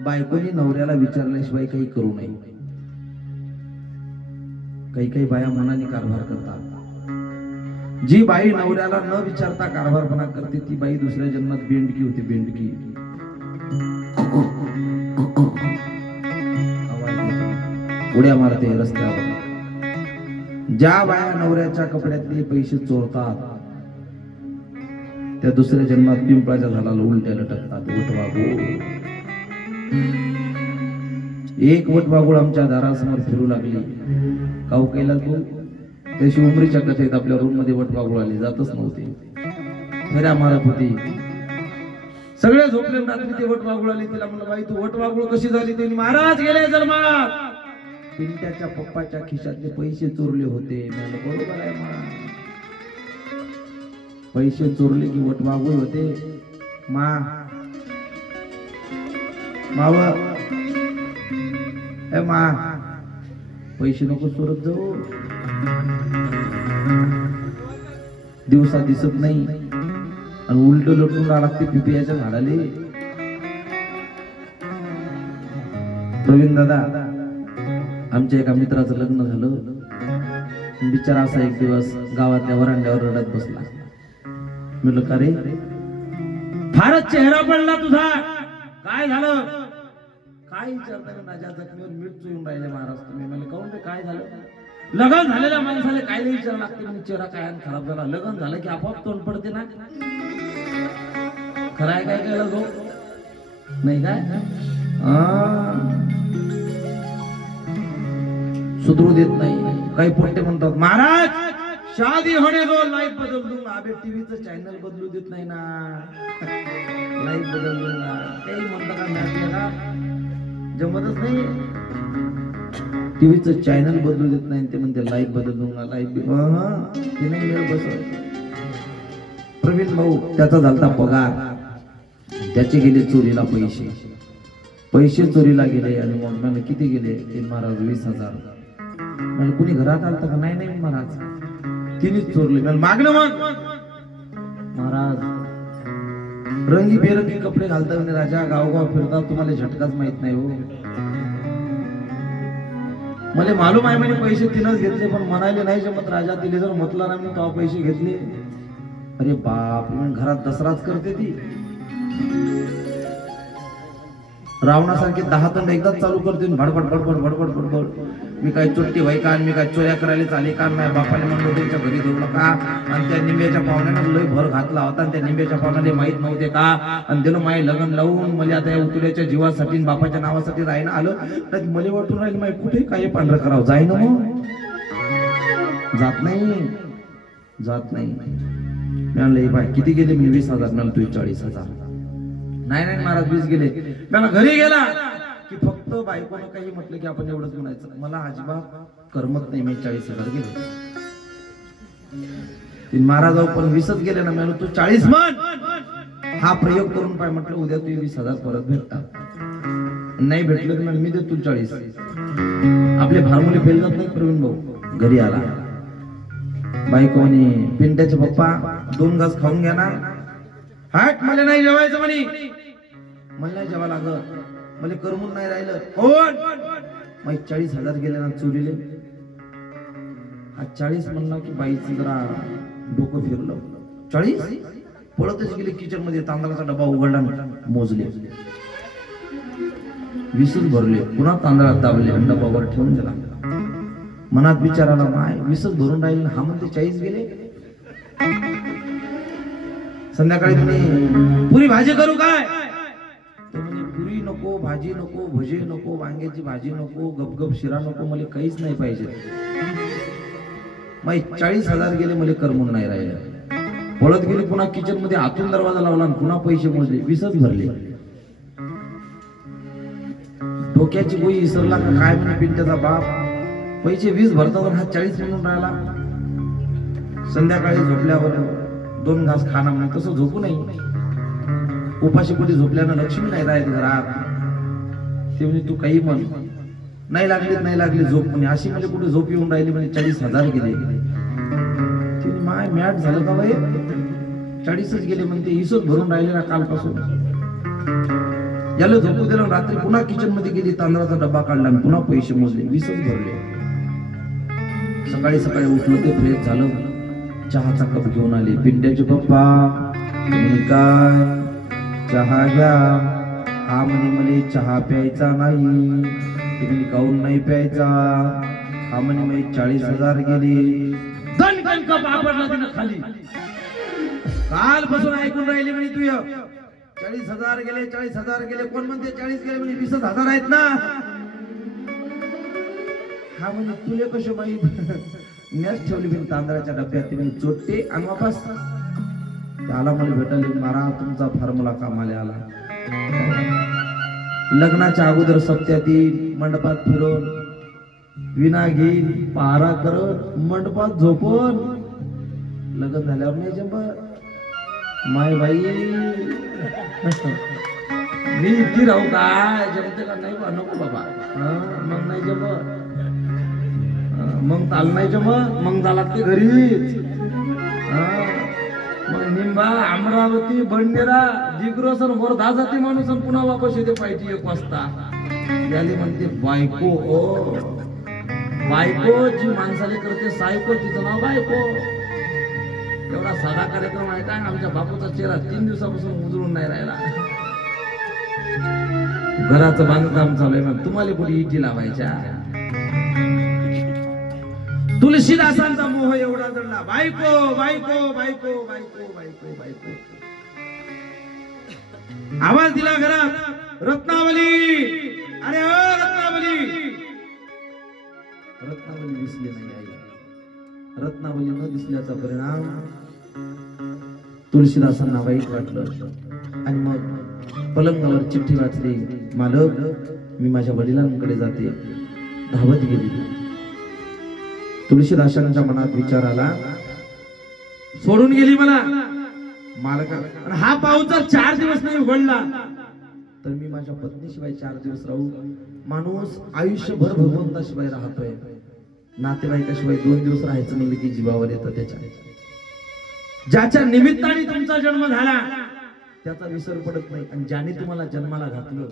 बायकोनी नवऱ्याला विचारल्याशिवाय काही करू नये. काही काही बाया मनाने कारभार करतात. जी बाई नवऱ्याला न विचारता कारभारपणा करते ती बाई दुसऱ्या जन्मात बेंडकी होती. बेंडकी उड्या मारते रस्त्यावर. ज्या बाया नवऱ्याच्या कपड्यातले पैसे चोरतात त्या दुसऱ्या जन्मात पिंपळाच्या झाडाला उलट्या लटकतात. वटवाघूळ, एक वटवाघूळ आमच्या दारासमोर फिरू लागली. काऊ केला तू? त्याशी उमरीच्या कथेत आपल्या रूम मध्ये वटवाघूळ आली, जातच नव्हते, फेऱ्या मारत होती. सगळे झोपले. रात्री ते वटवाघूळ आली. तिला म्हणलं, बाई तू वटवाघूळ कशी झाली? त्यांनी, महाराज गेले जन्मात पिंट्याच्या पप्पाच्या खिशातले पैसे चोरले होते. मला बरोबर आहे महाराज, पैसे चोरले की वटवाघूळ होते. माव ए मा, पैसे नको चोरत जाऊ. दिवसा दिसत नाही आणि उलट लटून लागते पिपियाच्या झाडाले. प्रवीण दादा, आमच्या एका मित्राचं लग्न झालं. बिचारा असा एक दिवस गावातल्या वरांड्यावर रडत बसला. म्हटलं, का रे, फारच चेहरा पडला तुझा, काय झालं? काय विचारता माझ्या जखमीवर मीठ चुरून राहिले महाराज तुम्ही. मला काऊन रे, काय झालं? लग्न झालेल्या माणसाला काय नाही विचार लागते. म्हणजे चेहरा काय खराब झाला. लग्न झालं की आपोआप तोंड पडते ना. खराय काय केलं गो नाही काय? सुधरू देत नाही. काही पोट्टे म्हणतात, महाराज शादी होणे दो, लाईफ बदल दूंगा. अबे टीव्हीचं चॅनल बदलू देत नाही ना. लाईफ बदल दूंगा काही म्हणतात का? मॅचला जमतच नाही. टीव्हीचं चॅनल बदलू देत नाही. ते म्हणते लाईफ बदल दूंगा. लाईफ ते नाही मिळत बस. प्रवीण भाऊ, त्याचा झालता पगार, त्याचे गेले चोरीला पैसे. पैसे चोरीला गेले आणि मग मला किती गेले? ते महाराज 20,000. मला कुणी घरात आलता का? नाही महाराज, तिनेच चोरले. मला मागणं मग महाराज रंगी बेरंगी कपडे घालता म्हणे राजा, गावगाव फिरता, तुम्हाला झटकाच माहित नाही हो. मला मालूम आहे म्हणे पैसे तिनच घेतले, पण म्हणाले नाही जमत राजा, तिने जर म्हटलं ना मी तेव्हा पैसे घेतले. अरे बाप, घरात दसराच करते ती. रावणासारखे 10 तंड एकदाच चालू करते. भडबड भडबड भडबड भडबड. मी काय चोट्टी व्हाय का? मी काय चोऱ्या करायला चाले का? माझ्या बापाने म्हणलं त्यांच्या घरी देऊ नका. आणि त्या निंब्याच्या पाहुण्यानं लय भर घातला होता. आणि त्या निंब्याच्या पाहुण्याने माहित नव्हते का? आणि त्यानं माय लग्न लावून मला आता या उतुड्याच्या जीवासाठी बापाच्या नावासाठी राहायला आलं. तर मला वाटून राहिलं माय कुठे काय पांढरं करावं. जाय ना मग. जात नाही. म्हणलं बाय किती गेले? मी 20,000. म्हणलं तू 40,000. नाही महाराज 20 गेले. मला घरी गेला. फक्त बायकोनं काही म्हटलं की आपण एवढंच म्हणायचं. मला अजिबात करमत नाही. मी 40,000 गेले. ती महाराजाव पण 20च गेले ना. मी तू 40 म्हण. हा प्रयोग करून पाय म्हटलं. उद्या तू 20,000 परत भेटतात. नाही भेटलं तर मी देतो 40. आपले फार्मुले फेल जात नाही. प्रवीण भाऊ घरी आला. बायको म्हणे पिंट्याचे पप्पा 2 घास खाऊन घ्या ना. हाट मला नाही जेवायचं म्हणे. मला नाही जेवा लागत. मला करमून नाही राहिलं. कोण मग 40,000 गेले ना चोरीले. हा 40 म्हणला की बाईचं जरा डोकं फिरलं. 40 पळतच गेले किचन मध्ये. तांदळाचा डबा उघडला मोजले 20च भरले. पुन्हा तांदळात दाबले आणि डबावर ठेवून दिला. मनात विचार आला माय 20च भरून राहिले. हा म्हणते 40 गेले. संध्याकाळी म्हणे पुरी भाजी करू काय. तो म्हणे पुरी नको, भाजी नको, भजे नको, वांग्याची भाजी नको, गपगप शिरा नको, मला काहीच नाही पाहिजे. मग 40,000 गेले. मला करमून नाही राहिले. पळत गेले. पुन्हा किचन मध्ये आतून दरवाजा लावला आणि पुन्हा पैसे मोजले. 20च भरले. डोक्याची गोळी इसरला का काय म्हणे पिंट्याचा बाप. पैसे 20 भरतात हा 40 म्हणून राहिला. संध्याकाळी झोपल्यावर 2 घास खाना म्हणे. तसं झोपू नाही. उपाशी कुठे झोपल्यानं लक्ष्मी नाही राहत घरात. ते म्हणजे तू काही म्हण. नाही लागली झोप म्हणे. अशी म्हणजे कुठे झोप येऊन राहिली म्हणे. 40,000 गेले. माय मॅट झालं का बाई. 40च गेले म्हणते. 20च भरून राहिले ना कालपासून. याला झोपू दिलं. रात्री पुन्हा किचन मध्ये गेली. तांदळाचा डब्बा काढला आणि पुन्हा पैसे मोजले. 20च भरले. सकाळी सकाळी उठलं ते फ्रेश झालं. चहाचा कप घेऊन आले. पिंट्याचे पप्पा म्हणे काय चहा घ्या. हा म्हणे मला चहा प्यायचा नाही. ते म्हणे काऊन नाही प्यायचा. हा म्हणे मला 40,000 गेले. दण कप आपडला तिनं खाली. कालपासून ऐकून राहिली म्हणे तू 40,000 गेले 40,000 गेले. कोण म्हणते 40 गेले म्हणे. 20,000 आहेत ना. हा म्हणजे तुले कसे बाई नॅस ठेवली मी तांदळाच्या डब्यात. ते म्हणजे चोट्टे आणि वापस त्याला मला भेटायला. मारा तुमचा फॉर्म्युला कामाला आला. लग्नाच्या अगोदर सप्त्यात येईल. मंडपात फिरून विना घेईल. पहारा करत मंडपात झोपून. लग्न झाल्यावर नाही जमत. माय बाई मी इतकी राहू काय जमते का. नाही बा नको बाबा. मग नाही जमत. मग ताल नाही जमत. मग झाला ते घरीच. मग निंबा अमरावती बंडेरा जिग्रोसन वर्धा जाते माणूस. पुन्हा वापस येते पाहिजे 1 वाजता. याली म्हणते बायको. ओ बायको जी माणसाले करते सायको तिचं नाव बायको. एवढा साधा कार्यक्रम आहे का. आमच्या बापूचा चेहरा 3 दिवसापासून उजळून नाही राहिला. घराचं बांधकाम चालू आहे ना. तुम्हाला कुठे इटी लावायच्या. तुलसीदासांचा मोह एवढा जडला. बायको बायको बायको बायको बायको बायको. आवाज दिला घरात. रत्नावली. अरे ओ रत्नावली. रत्नावली दिसली नाही आई. रत्नावली न दिसल्याचा परिणाम तुलसीदासांना वाईट वाटलं. आणि मग पलंगावर चिठ्ठी वाचली. मालक मी माझ्या वडिलांकडे जाते. धावत गेली. तुलसीदासांच्या मनात विचार आला सोडून गेली मला मालका. आणि हा पाऊस जर 4 दिवस नाही उघडला तर मी माझ्या पत्नीशिवाय 4 दिवस राहू. माणूस आयुष्यभर भगवंताशिवाय राहतोय. नातेवाईकाशिवाय 2 दिवस राहायचं म्हणलं की जीवावर येतं त्याच्या. ज्याच्या निमित्ताने तुमचा जन्म झाला त्याचा विसर पडत नाही. आणि ज्याने तुम्हाला जन्माला घातलं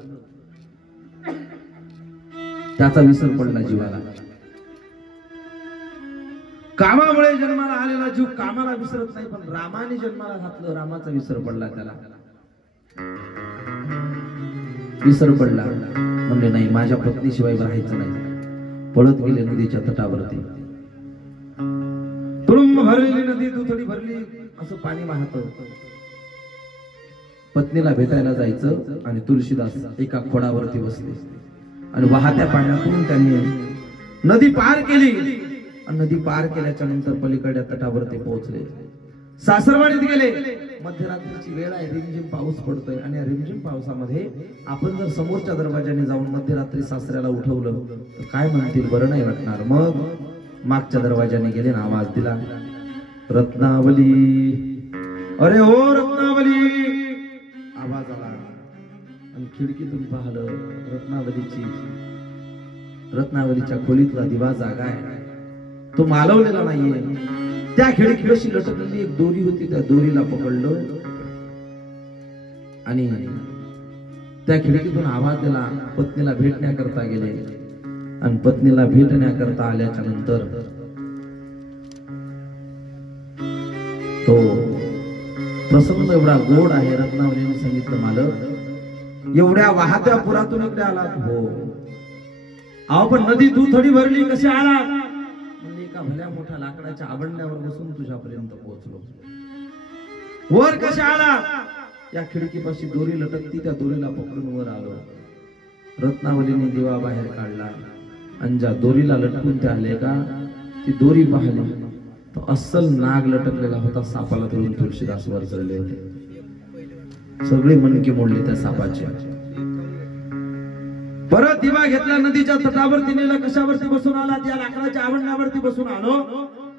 त्याचा विसर पडला जीवाला. कामामुळे जन्माला आलेला जीव कामाला विसरत नाही. पण रामाने जन्माला घातलं. रामाचा विसर पडला. त्याला विसर पडला. म्हणले नाही माझ्या पत्नीशिवाय राहायचं नाही. पळत गेले नदीच्या तटावरती. तुडुंब भरलेली नदी दुथडी भरली असं पाणी वाहत. पत्नीला भेटायला जायचं. आणि तुलसीदास एका खोडावरती बसले. आणि वाहत्या पाण्यातून त्यांनी नदी पार केली. आणि नदी पार केल्याच्या नंतर पलीकडच्या तटावरती पोहोचले. सासरवाडीत गेले. मध्यरात्रीची वेळ आहे, रिमझिम पाऊस पडतोय आणि या रिमझिम पावसामध्ये आपण जर समोरच्या दरवाजाने जाऊन मध्यरात्री सासऱ्याला उठवलं तर काय म्हणतील, बरं नाही वाटणार. मग मागच्या दरवाजाने गेले ना, आवाज दिला, रत्नावली, अरे हो रत्नावली. आवाज आला आणि खिडकीतून पाहिलं, रत्नावलीच्या खोलीतला दिवा जागा आहे, तो मालवलेला नाहीये. त्या खिडकीपाशी लटकलेली एक दोरी होती, त्या दोरीला पकडलं आणि त्या खिडकीतून आवाज दिला. पत्नीला भेटण्याकरता गेले आणि पत्नीला भेटण्याकरता आल्याच्या नंतर तो प्रसंग एवढा गोड आहे. रत्नावलीने सांगितलं, मालक एवढ्या वाहत्या पुरातून इकडे आलात? हो. अहो पण नदी दुथडी भरली, कशी आलात? म्हणजे एका भल्या मोठ्या लाकडाच्या आवडण्यावर बसून तुझ्यापर्यंत पोहोचलो. वर कसे आलात? या खिडकीपाशी दोरी लटकती, त्या दोरीला पकडून वर आलो. रत्नावलीने दिवा बाहेर काढला आणि ज्या दोरीला लटकून ते आले का, ती दोरी पाहिली तो अस्सल नाग लटकलेला होता. सापाला धरून तुळशीदास वर चढले होते. सगळे मनके मोडले त्या सापाचे. परत दिवा घेतला, नदीच्या तटावरती नेला. कशावरती बसून आला? त्या लाकडाच्या आवडण्यावरती बसून आलो.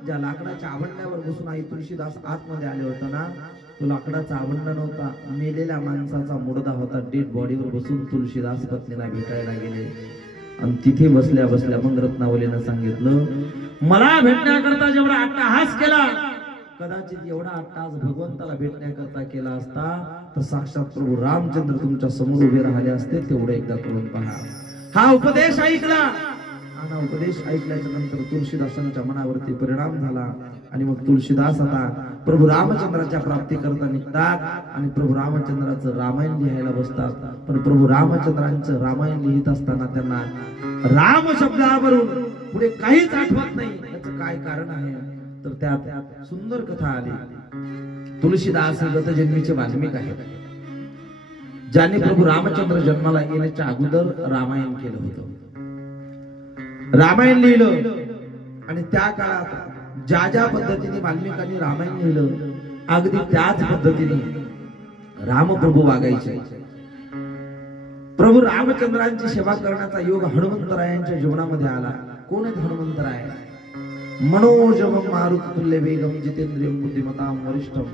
ज्या लाकडाच्या आवडण्यावर बसून आई तुळशीदास आतमध्ये आले होते ना, तो लाकडाचा आवडणा नव्हता, मेलेल्या माणसाचा मुडदा होता. डेड बॉडीवर बसून तुळशीदास पत्नीला भेटायला गेले आणि तिथे बसल्या बसल्या मग रत्नावलीनं सांगितलं, मला भेटण्याकरता जेवढा अट्टहास केला, कदाचित एवढा अट्टहास भगवंताला भेटण्याकरता केला असता तर साक्षात प्रभू रामचंद्र तुमच्या समोर उभे राहिले असते. तेवढं एकदा करून पहा. हा उपदेश ऐकला आणि उपदेश ऐकल्याच्या नंतर तुळशीदासांच्या मनावरती परिणाम झाला आणि मग तुळशीदास आता प्रभू रामचंद्राच्या प्राप्ती करता निघतात आणि प्रभू रामचंद्राचं रामायण लिहायला बसतात. पण प्रभू रामचंद्रांचं रामायण लिहित असताना त्यांना राम शब्दावरून पुढे काहीच आठवत नाही. त्याचं काय कारण आहे तर त्यात सुंदर कथा आली. तुळशीदास हे गतजन्मीचे वाल्मिक आहेत, ज्याने प्रभू रामचंद्र जन्माला येण्याच्या अगोदर रामायण केलं होतं. रामायण लिहिलं आणि त्या काळात ज्या ज्या पद्धतीने वाल्मिकांनी रामायण लिहिलं अगदी त्याच पद्धतीने रामप्रभू वागायचे. प्रभू रामचंद्रांची सेवा करण्याचा योग हनुमंतरायांच्या जीवनामध्ये आला. कोण आहेत हनुमंतराय? मनोजवं मारुततुल्य वेगं जितेंद्रियं बुद्धिमतां वरिष्ठं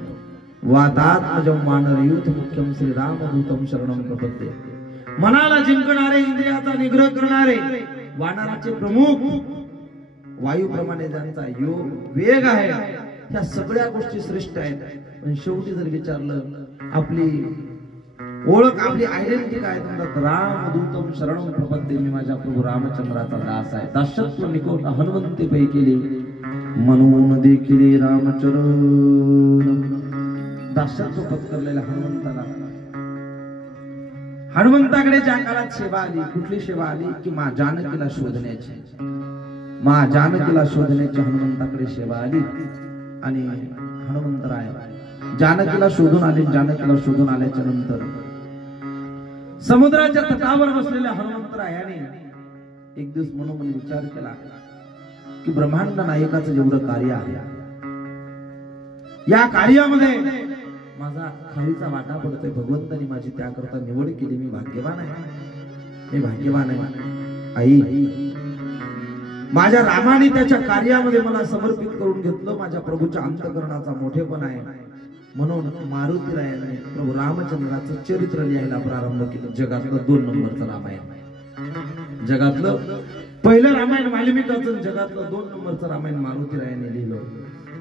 वातात्मजं वानरयूथ मुख्यं श्रीरामदूतं शरणं प्रपद्ये. मनाला जिंकणारे, इंद्रियाचा निग्रह करणारे, वानराचे प्रमुख, वायूप्रमाणे ज्यांचा योग वेग आहे, ह्या सगळ्या गोष्टी श्रेष्ठ आहेत. पण शेवटी जर विचारलं आपली ओळख, आपली आयडेंटिटी काय, म्हणतात रामदूतम शरणं प्रपद्ये, मी माझ्या प्रभू रामचंद्राचा दास आहे. दासत्व निकोट हनुमंते पै केले, म्हणून देखील रामचरण. दासत्व पत्करलेल्या हनुमंताकडे ज्या काळात सेवा आली, कुठली सेवा आली की मा जानकीला शोधण्याची, मा जानकीला शोधण्याची हनुमंताकडे सेवा आली. आणि हनुमंतराय जानकीला शोधून आले. जानकीला शोधून आल्याच्या नंतर समुद्राच्या तटावर बसलेल्या हनुमंतरायाने एक दिवस मनोमन विचार केला की ब्रह्मांड नायकाचं जेवढं कार्य आहे, या कार्यामध्ये माझा खालीचा वाटा पडतोय. भगवंतानी माझी त्याकरता निवड केली. मी भाग्यवान आहे, मी भाग्यवान आहे. आई, माझ्या रामाने त्याच्या कार्यामध्ये मला समर्पित करून घेतलं. माझ्या प्रभूच्या अंतःकरणाचा मोठेपण आहे. म्हणून मारुतीरायाने प्रभू रामचंद्राचं चरित्र लिहायला प्रारंभ केलं. जगातलं 2 नंबरचं रामायण. जगातलं पहिलं रामायण वाल्मिकाचं, जगातलं 2 नंबरचं रामायण मारुतीरायाने लिहिलं.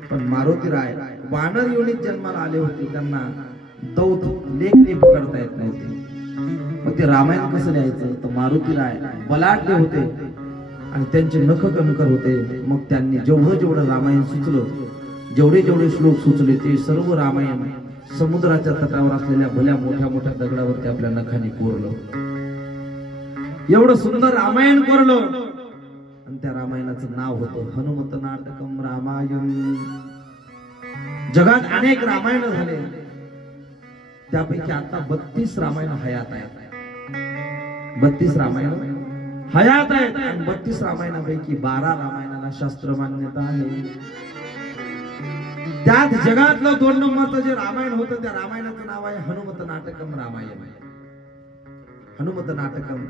पण मारुतीराय वानर योनीत जन्माला आले होते, त्यांना दौत लेखणी पकडता येत नव्हते. मग ते रामायण कसं लिहायचं तर मारुतीराय बलाढ्य होते आणि त्यांचे नख कणकर होते. मग त्यांनी जेवढं जेवढं रामायण सुचलं, जेवढे जेवढे श्लोक सुचले, ते सर्व रामायण समुद्राच्या तटावर असलेल्या भल्या मोठ्या मोठ्या दगडावरती आपल्या नखाने कोरलं. एवढं सुंदर रामायण कोरलं आणि त्या रामायणाचं नाव होतं हनुमत नाटकम रामायण. जगात अनेक रामायण झाले, त्यापैकी आता 32 रामायण हयात आहेत. 32 रामायण हयात आहेत आणि 32 रामायणापैकी 12 रामायणाला शास्त्र मान्यता आहे. त्यात जगातलं 2 नंबरचं जे रामायण होतं त्या रामायणाचं नाव आहे हनुमत नाटकम रामायण. हनुमत नाटकम.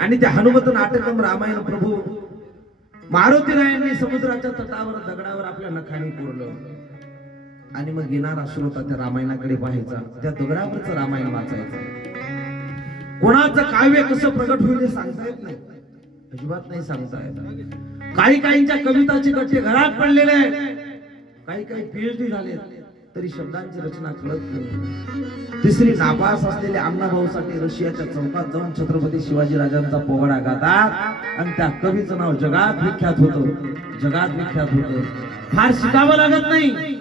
आणि त्या हनुमत नाटकम रामायण प्रभू मारुतीरायांनी समुद्राच्या तटावर दगडावर आपल्या नखाने कोरलं आणि मग येणारा श्रोता त्या रामायणाकडे पाहायचा, त्या दगडावरचं रामायण वाचायचं. कोणाचं काव्य कसं प्रगट होईल हे सांगता येत नाही, अजिबात नाही सांगता येत. काहींच्या कविताचे गट्टे घरात पडलेले आहेत, काही PhD झाले तरी शब्दांची रचना कळत नाही. तिसरी नापास असलेले अण्णाभाऊसाठी रशियाच्या चौकात जाऊन छत्रपती शिवाजी राजांचा पोवाडा गातात आणि त्या कवीचं नाव जगात विख्यात होतं, जगात विख्यात होतं. फार शिकावं लागत नाही,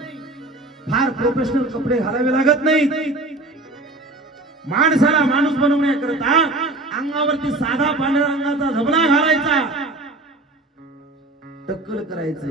फार प्रोफेशनल कपडे घालावे लागत नाही. माणसाला माणूस बनवण्याकरता अंगावरती साधा पांढऱ्या रंगाचा झबला घालायचा, टक्कल करायचं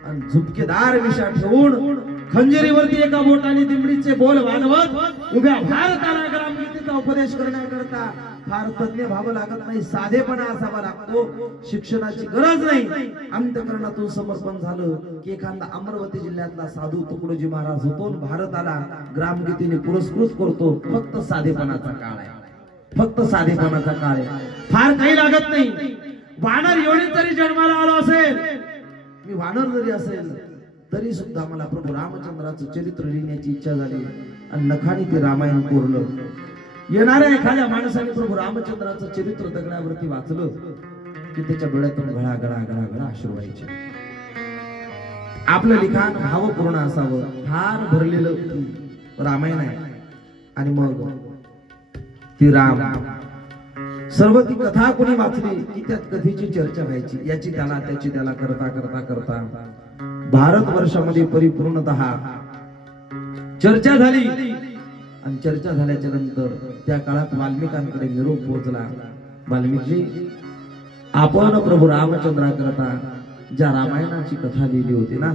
आणि झुपकेदार विषा ठेवून खंजरीवरती एका बोटाने दिमडीचे बोल वाजवत उभ्या भारताला ग्रामगीतेचा उपदेश करण्याकरता फार तज्ञ व्हावं लागत नाही, साधेपणा असावा लागतो. शिक्षणाची गरज नाही. अंतःकरणातून समर्पण झालं की एखादा अमरावती जिल्ह्यातला साधू तुकडोजी महाराज होतो, भारताला ग्रामगीतेने पुरस्कृत करतो. फक्त साधेपणाचा काळ आहे, फक्त साधेपणाचा काळ आहे, फार काही लागत नाही. वानर एवढी जरी जन्माला आलो असेल, मी वानर जरी असेल तरी सुद्धा मला प्रभू रामचंद्राचं चरित्र लिहिण्याची इच्छा झाली आणि नखाने ते रामायण कोरलं. येणाऱ्या एखाद्या माणसाने प्रभू रामचंद्राचं चरित्र दगडावरती वाचलं की त्याच्या डोळ्यातून गळा गळा गळा गळा अश्रू व्हायचे. आपलं लिखाण भावपूर्ण असावं, फार भरलेलं रामायण आहे. आणि मग ती राम सर्व ती कथा कोणी वाचली की त्यात कथेची चर्चा व्हायची, याची त्याला त्याची त्याला करता करता करता भारतवर्षामध्ये परिपूर्णतः चर्चा झाली. आणि चर्चा झाल्याच्या नंतर त्या काळात वाल्मिकांकडे निरोप पोहोचला, वाल्मिकजी आपण प्रभू रामचंद्राकरता ज्या रामायणाची कथा लिहिली होती ना,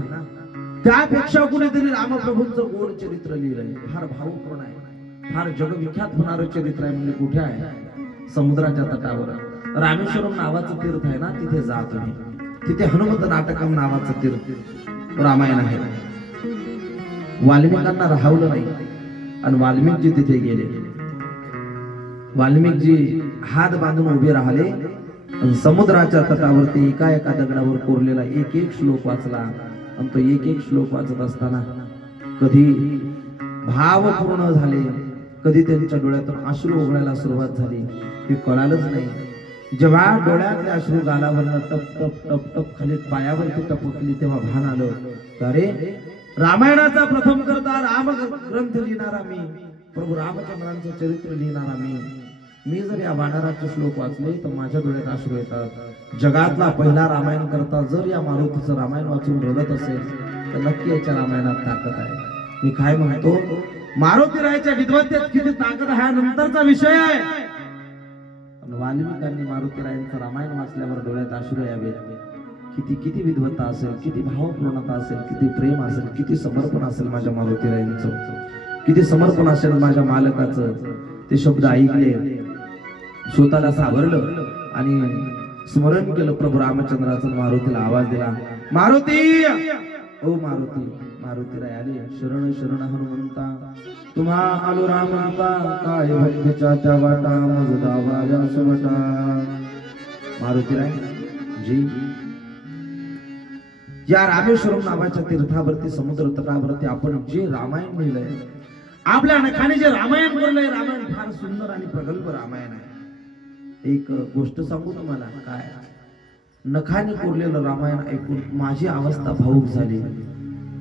त्यापेक्षा कुणीतरी रामप्रभूंचं गोड चरित्र लिहिलंय, फार भावपूर्ण आहे, फार जगविख्यात होणारं चरित्र आहे. म्हणजे कुठे आहे? समुद्राच्या तटावर रामेश्वरम नावाचं तीर्थ आहे ना, तिथे जा तुम्ही. तिथे हनुमत नाटकम नावाचं तीर्थ रामायण आहे. वाल्मिकांना राहवलं नाही आणि वाल्मिकजी तिथे गेले. वाल्मिकजी हात बांधून उभे राहिले आणि समुद्राच्या तटावरती एका एका दगडावर कोरलेला एक एक श्लोक वाचला. आणि तो एक एक श्लोक वाचत असताना कधी भावपूर्ण झाले, कधी त्यांच्या डोळ्यातून अश्रू ओघळायला सुरुवात झाली, ते कळालंच नाही. जेव्हा डोळ्यातले अश्रू गालावरनं टप टप टप टप खाली पायावरती टपकली तेव्हा भान आलं, अरे रामायणाचा प्रथम करता राम ग्रंथ लिहिणारा मी, प्रभू रामचंद्रांचं चरित्र लिहिणारा मी जर या वानराचे श्लोक वाचले तर माझ्या डोळ्यात अश्रू येतात. जगातला पहिला रामायण करता जर या मारुतीचं रामायण वाचून रडत असेल तर नक्की याच्या रामायणात ताकद आहे. मी काय म्हणतो, मारुतीरायाच्या विद्वत्तेत किती ताकद आहे हा नंतरचा विषय आहे. वाल्मिकांनी मारुतीरायांचं रामायण वाचल्यावर डोळ्यात अश्रू यावे, किती किती विद्वत्ता असेल, किती भावपूर्णता असेल, किती प्रेम असेल, किती समर्पण असेल माझ्या मारुतीरायांचं, किती समर्पण असेल माझ्या मालकाचं. ते शब्द ऐकले, स्वतःला सावरलं आणि स्मरण केलं प्रभू रामचंद्राचं. मारुतीला आवाज दिला, मारुती, ओ मारुती. मारुतीराय आले, शरण शरण हनुमंता, तुम्हा आलो रामंता, काय भक्तीच्या त्या वाटा मज दावा व्यासवटा. मारुतीराय जी, या रामेश्वरम नावाच्या तीर्थावरती समुद्र तटावरती आपण जे रामायण लिहिलंय, आपल्या नखाने जे रामायण बोललंय, रामायण फार सुंदर आणि प्रगल्भ रामायण आहे. एक गोष्ट सांगू तुम्हाला, काय नखाने कोरलेलं रामायण ऐकून माझी अवस्था भावुक झाली.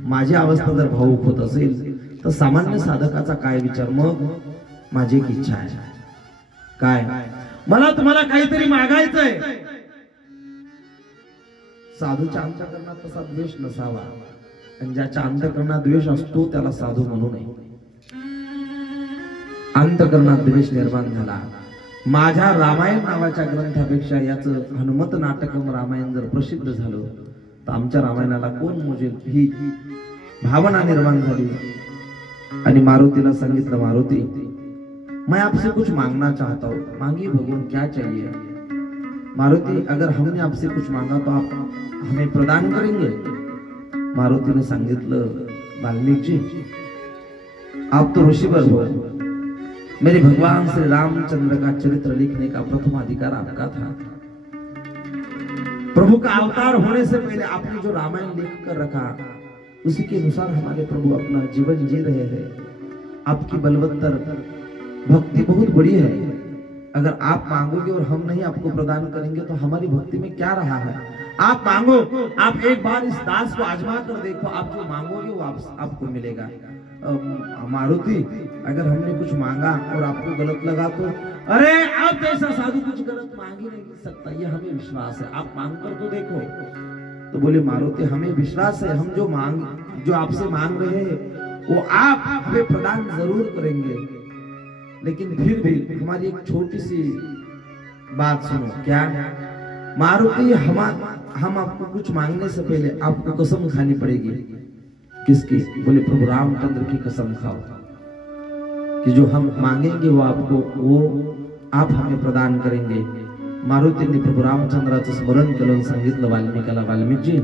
माझी अवस्था जर भावुक होत असेल तर सामान्य साधकाचा काय विचार. मग माझी एक इच्छा आहे, काय, मला तुम्हाला काहीतरी मागायचंय. साधूच्या अंतःकरणात तसा द्वेष नसावा, आणि ज्याच्या अंतःकरणात द्वेष असतो त्याला साधू म्हणू नये. अंतःकरणात द्वेष निर्माण झाला. माझ्या रामायण नावाच्या ग्रंथापेक्षा याचं हनुमत नाटकम रामायण जर प्रसिद्ध झालं तर आमच्या रामायणाला कोण मोजेल, ही भावना निर्माण झाली. आणि मारुतीला सांगितलं, मारुती मैं आपसे कुछ मांगना चाहता हूँ. मांगी भगवान, क्या चाहिए? मारुति, अगर हमने आपसे कुछ मांगा तो आप हमें प्रदान करेंगे? मारुतीने सांगितलं, वाल्मीक जी आप तो ऋषिवर हो, मेरे भगवान श्री रामचंद्र का चरित्र लिखने का प्रथम अधिकार आपका था। प्रभु का अवतार होने से पहले आपने जो रामायण लिख कर रखा उसी के अनुसार हमारे प्रभु अपना जीवन जी रहे हैं। आपकी बलवत्तर भक्ति बहुत बड़ी है। अगर आप मांगोगे और हम नहीं आपको प्रदान करेंगे तो हमारी भक्ति में क्या रहा है? आप मांगो, आप एक बार इस दास को आजमा कर देखो, आप जो मांगोगे वो आपको मिलेगा। मारुति, अगर हमने कुछ मांगा और आपको गलत लगा तो अरे आप जैसा साधु कुछ गलत मांग ही नहीं सकता, ये हमें विश्वास है, आप मांग कर तो देखो। तो बोले मारुति, हमें विश्वास है, हम जो आपसे मांग रहे हैं वो आप हमें प्रदान जरूर करेंगे, लेकिन फिर भी हमारी एक छोटी सी बात सुनो। क्या? मारुति, हम आपको कुछ मांगने से पहले आपको कसम खानी पड़ेगी। किसकी? बोले प्रभु रामचंद्र की कसम खाओ कि जो हम मांगेंगे वो आप हमें प्रदान करेंगे। मारुतीने प्रभु रामचंद्राचं स्मरण केलं, सांगितलं वाल्मिकाला, वाल्मीक जी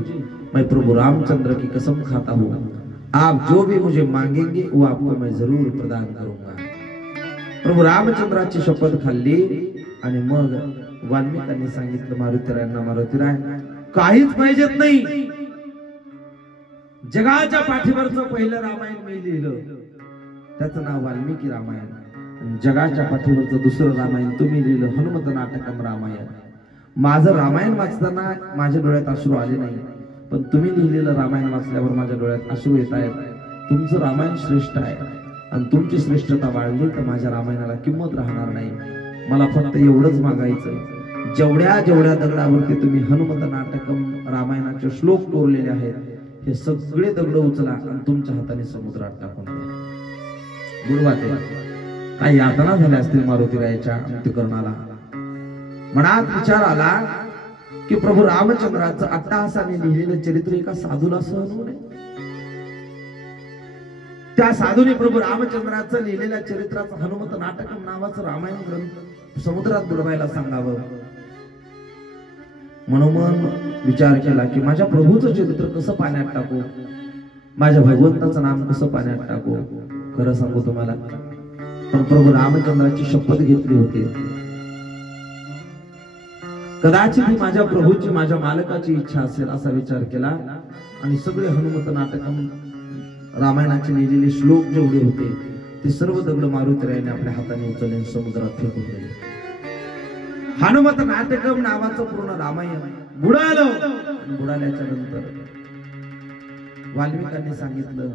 मैं प्रभु रामचंद्र की कसम खाता हूँ, आप जो भी मुझे मांगेंगे वो आपको मैं जरूर प्रदान करूंगा। प्रभु रामचंद्राची शपथ खाल्ली आणि मग वाल्मिकांनी सांगितलं मारुतीरायांना, मारुतीराय काहीच पाहिजेत नाही, जगाच्या पाठीवरचं पहिलं रामायण मी लिहिलं, त्याचं नाव वाल्मिकी रामायण। जगाच्या पाठीवरचं दुसरं रामायण तुम्ही लिहिलं, हनुमत नाटकम रामायण। माझं रामायण वाचताना माझ्या डोळ्यात अश्रू आले नाही, पण तुम्ही लिहिलेलं रामायण वाचल्यावर माझ्या डोळ्यात अश्रू येत आहेत। तुमचं रामायण श्रेष्ठ आहे आणि तुमची श्रेष्ठता वाढली तर माझ्या रामायणाला किंमत राहणार नाही। मला फक्त एवढंच मागायचं, जेवढ्या दगडावरती तुम्ही हनुमत नाटकम रामायणाचे श्लोक कोरलेले आहेत हे सगळे दगड उचला आणि तुमच्या हाताने समुद्रात टाकून द्या। गुरुवाते काही यातना झाल्या असतील मारुतीरायाच्या अंतःकरणाला। मनात विचार आला की प्रभू रामचंद्राचं अट्टहासाने लिहिलेलं चरित्र एका साधूला सहन होऊ नये। त्या साधूने प्रभू रामचंद्राचं लिहिलेल्या चरित्राचं हनुमत नाटकम नावाचं रामायण ग्रंथ समुद्रात बुडवायला सांगावं। म्हणून विचार केला की माझ्या प्रभूचं चरित्र कसं पाण्यात टाकू, माझ्या भगवंताचं नाम कसं पाण्यात टाकू। खरं सांगू तुम्हाला, पण प्रभू रामचंद्राची शपथ घेतली होती, कदाचित ही माझ्या प्रभूची, माझ्या मालकाची इच्छा असेल असा विचार केला आणि सगळे हनुमत नाटकम रामायणाचे लिहिलेले श्लोक जेवढे होते ते सर्व दगड मारुतीरायाने आपल्या हाताने उचलले समुद्रात फेकून दिले। हनुमत नाटकम नावाचं पूर्ण रामायण बुडालं। बुडाल्याच्या नंतर वाल्मिकांनी सांगितलं,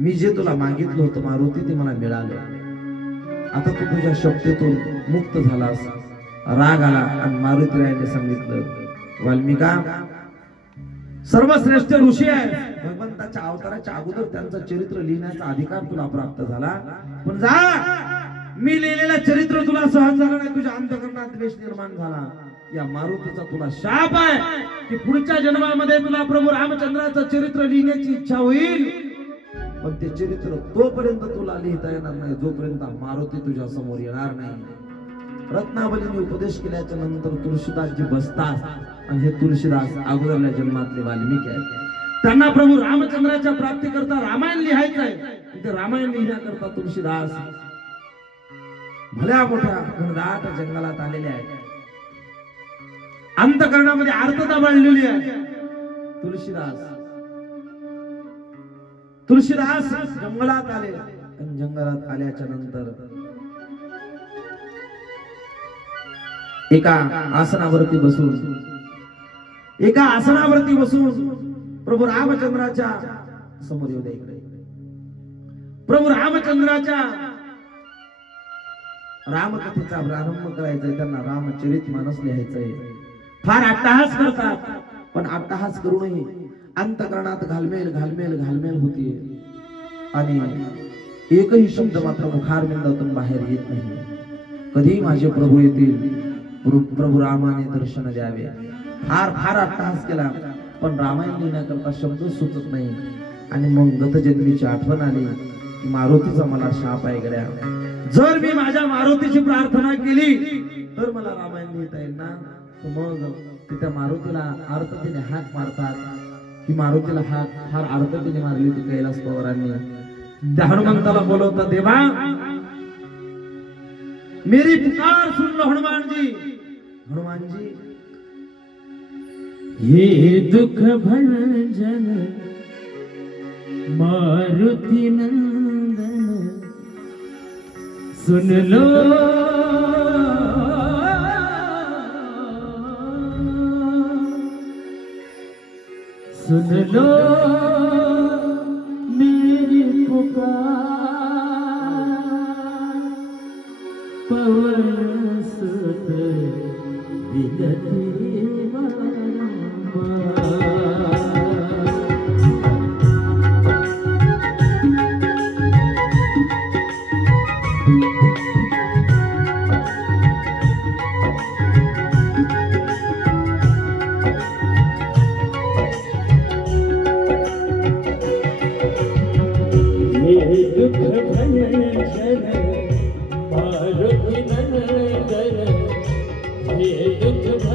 मी जे तुला मागितलं होतं मारुती ते मला मिळालं, आता तू तुझ्या शब्देतून मुक्त झालास। राग आला आणि मारुतीरायाने सांगितलं, वाल्मिका सर्वश्रेष्ठ ऋषी आहे, भगवंताच्या अवताराच्या अगोदर त्यांचं चरित्र लिहिण्याचा अधिकार तुला प्राप्त झाला, पण जा, मी लिहिलेलं चरित्र तुला सहन झालं नाही, तुझ्या अंतःकरणात द्वेष निर्माण झाला। या मारुतीचा तुला शाप आहे की पुढच्या जन्मामध्ये तुला प्रभू रामचंद्राचं चरित्र लिहिण्याची इच्छा होईल, पण ते चरित्र तोपर्यंत तुला लिहिता येणार नाही जोपर्यंत मारुती तुझ्या समोर येणार नाही। रत्नावलीने उपदेश केल्याच्या नंतर तुळशीदासजी बसतात आणि हे तुळशीदास अगोदरल्या जन्मातले वाल्मिकी आहेत। त्यांना प्रभू रामचंद्राच्या प्राप्तीकरता रामायण लिहायचं आहे। ते रामायण लिहिण्याकरता तुळशीदास भल्या मोठ्या घनदाट जंगलात आलेले आहेत। अंतःकरणामध्ये आर्तता वाढलेली आहे। तुळशीदास जंगलात आले आणि जंगलात आल्याच्या नंतर एका आसनावरती बसून प्रभू रामचंद्राच्या समोर येऊ द्या इकडे। प्रभू रामचंद्राच्या रामकथेचा प्रारंभ करायचा, त्यांना रामचरितमानस लिहायचंय। फार अट्टहास करतात, पण अट्टहास करूनही अंतःकरणात घालमेल होती आणि एकही शब्द मात्र मुखारविंदातून बाहेर येत नाही। कधी माझे प्रभू येतील, प्रभू रामाने दर्शन द्यावे। फार अट्टहास केला, पण रामायण लिहिण्याकरता शब्द सुचत नाही। आणि मग गतजन्मीची आठवण आली की मारुतीचा मला शाप आहे गड्या, जर मी माझ्या मारुतीची प्रार्थना केली तर मला रामायण लिहिता येईल ना। मग त्या मारुतीला आर्ततेने हाक मारतात की मारुतीला फार आर्ततेने मारली होती कैलास पवारांनी. त्या हनुमंताला बोलवता, देवा मेरी पुकार सुन लो हनुमान जी. हनुमान जी हे दुख भंजन मारुति नंदन सुन लो सुन लो मेरी पुकार पवन सुत विनती दुख भंजन मारुति नंदन हे दुख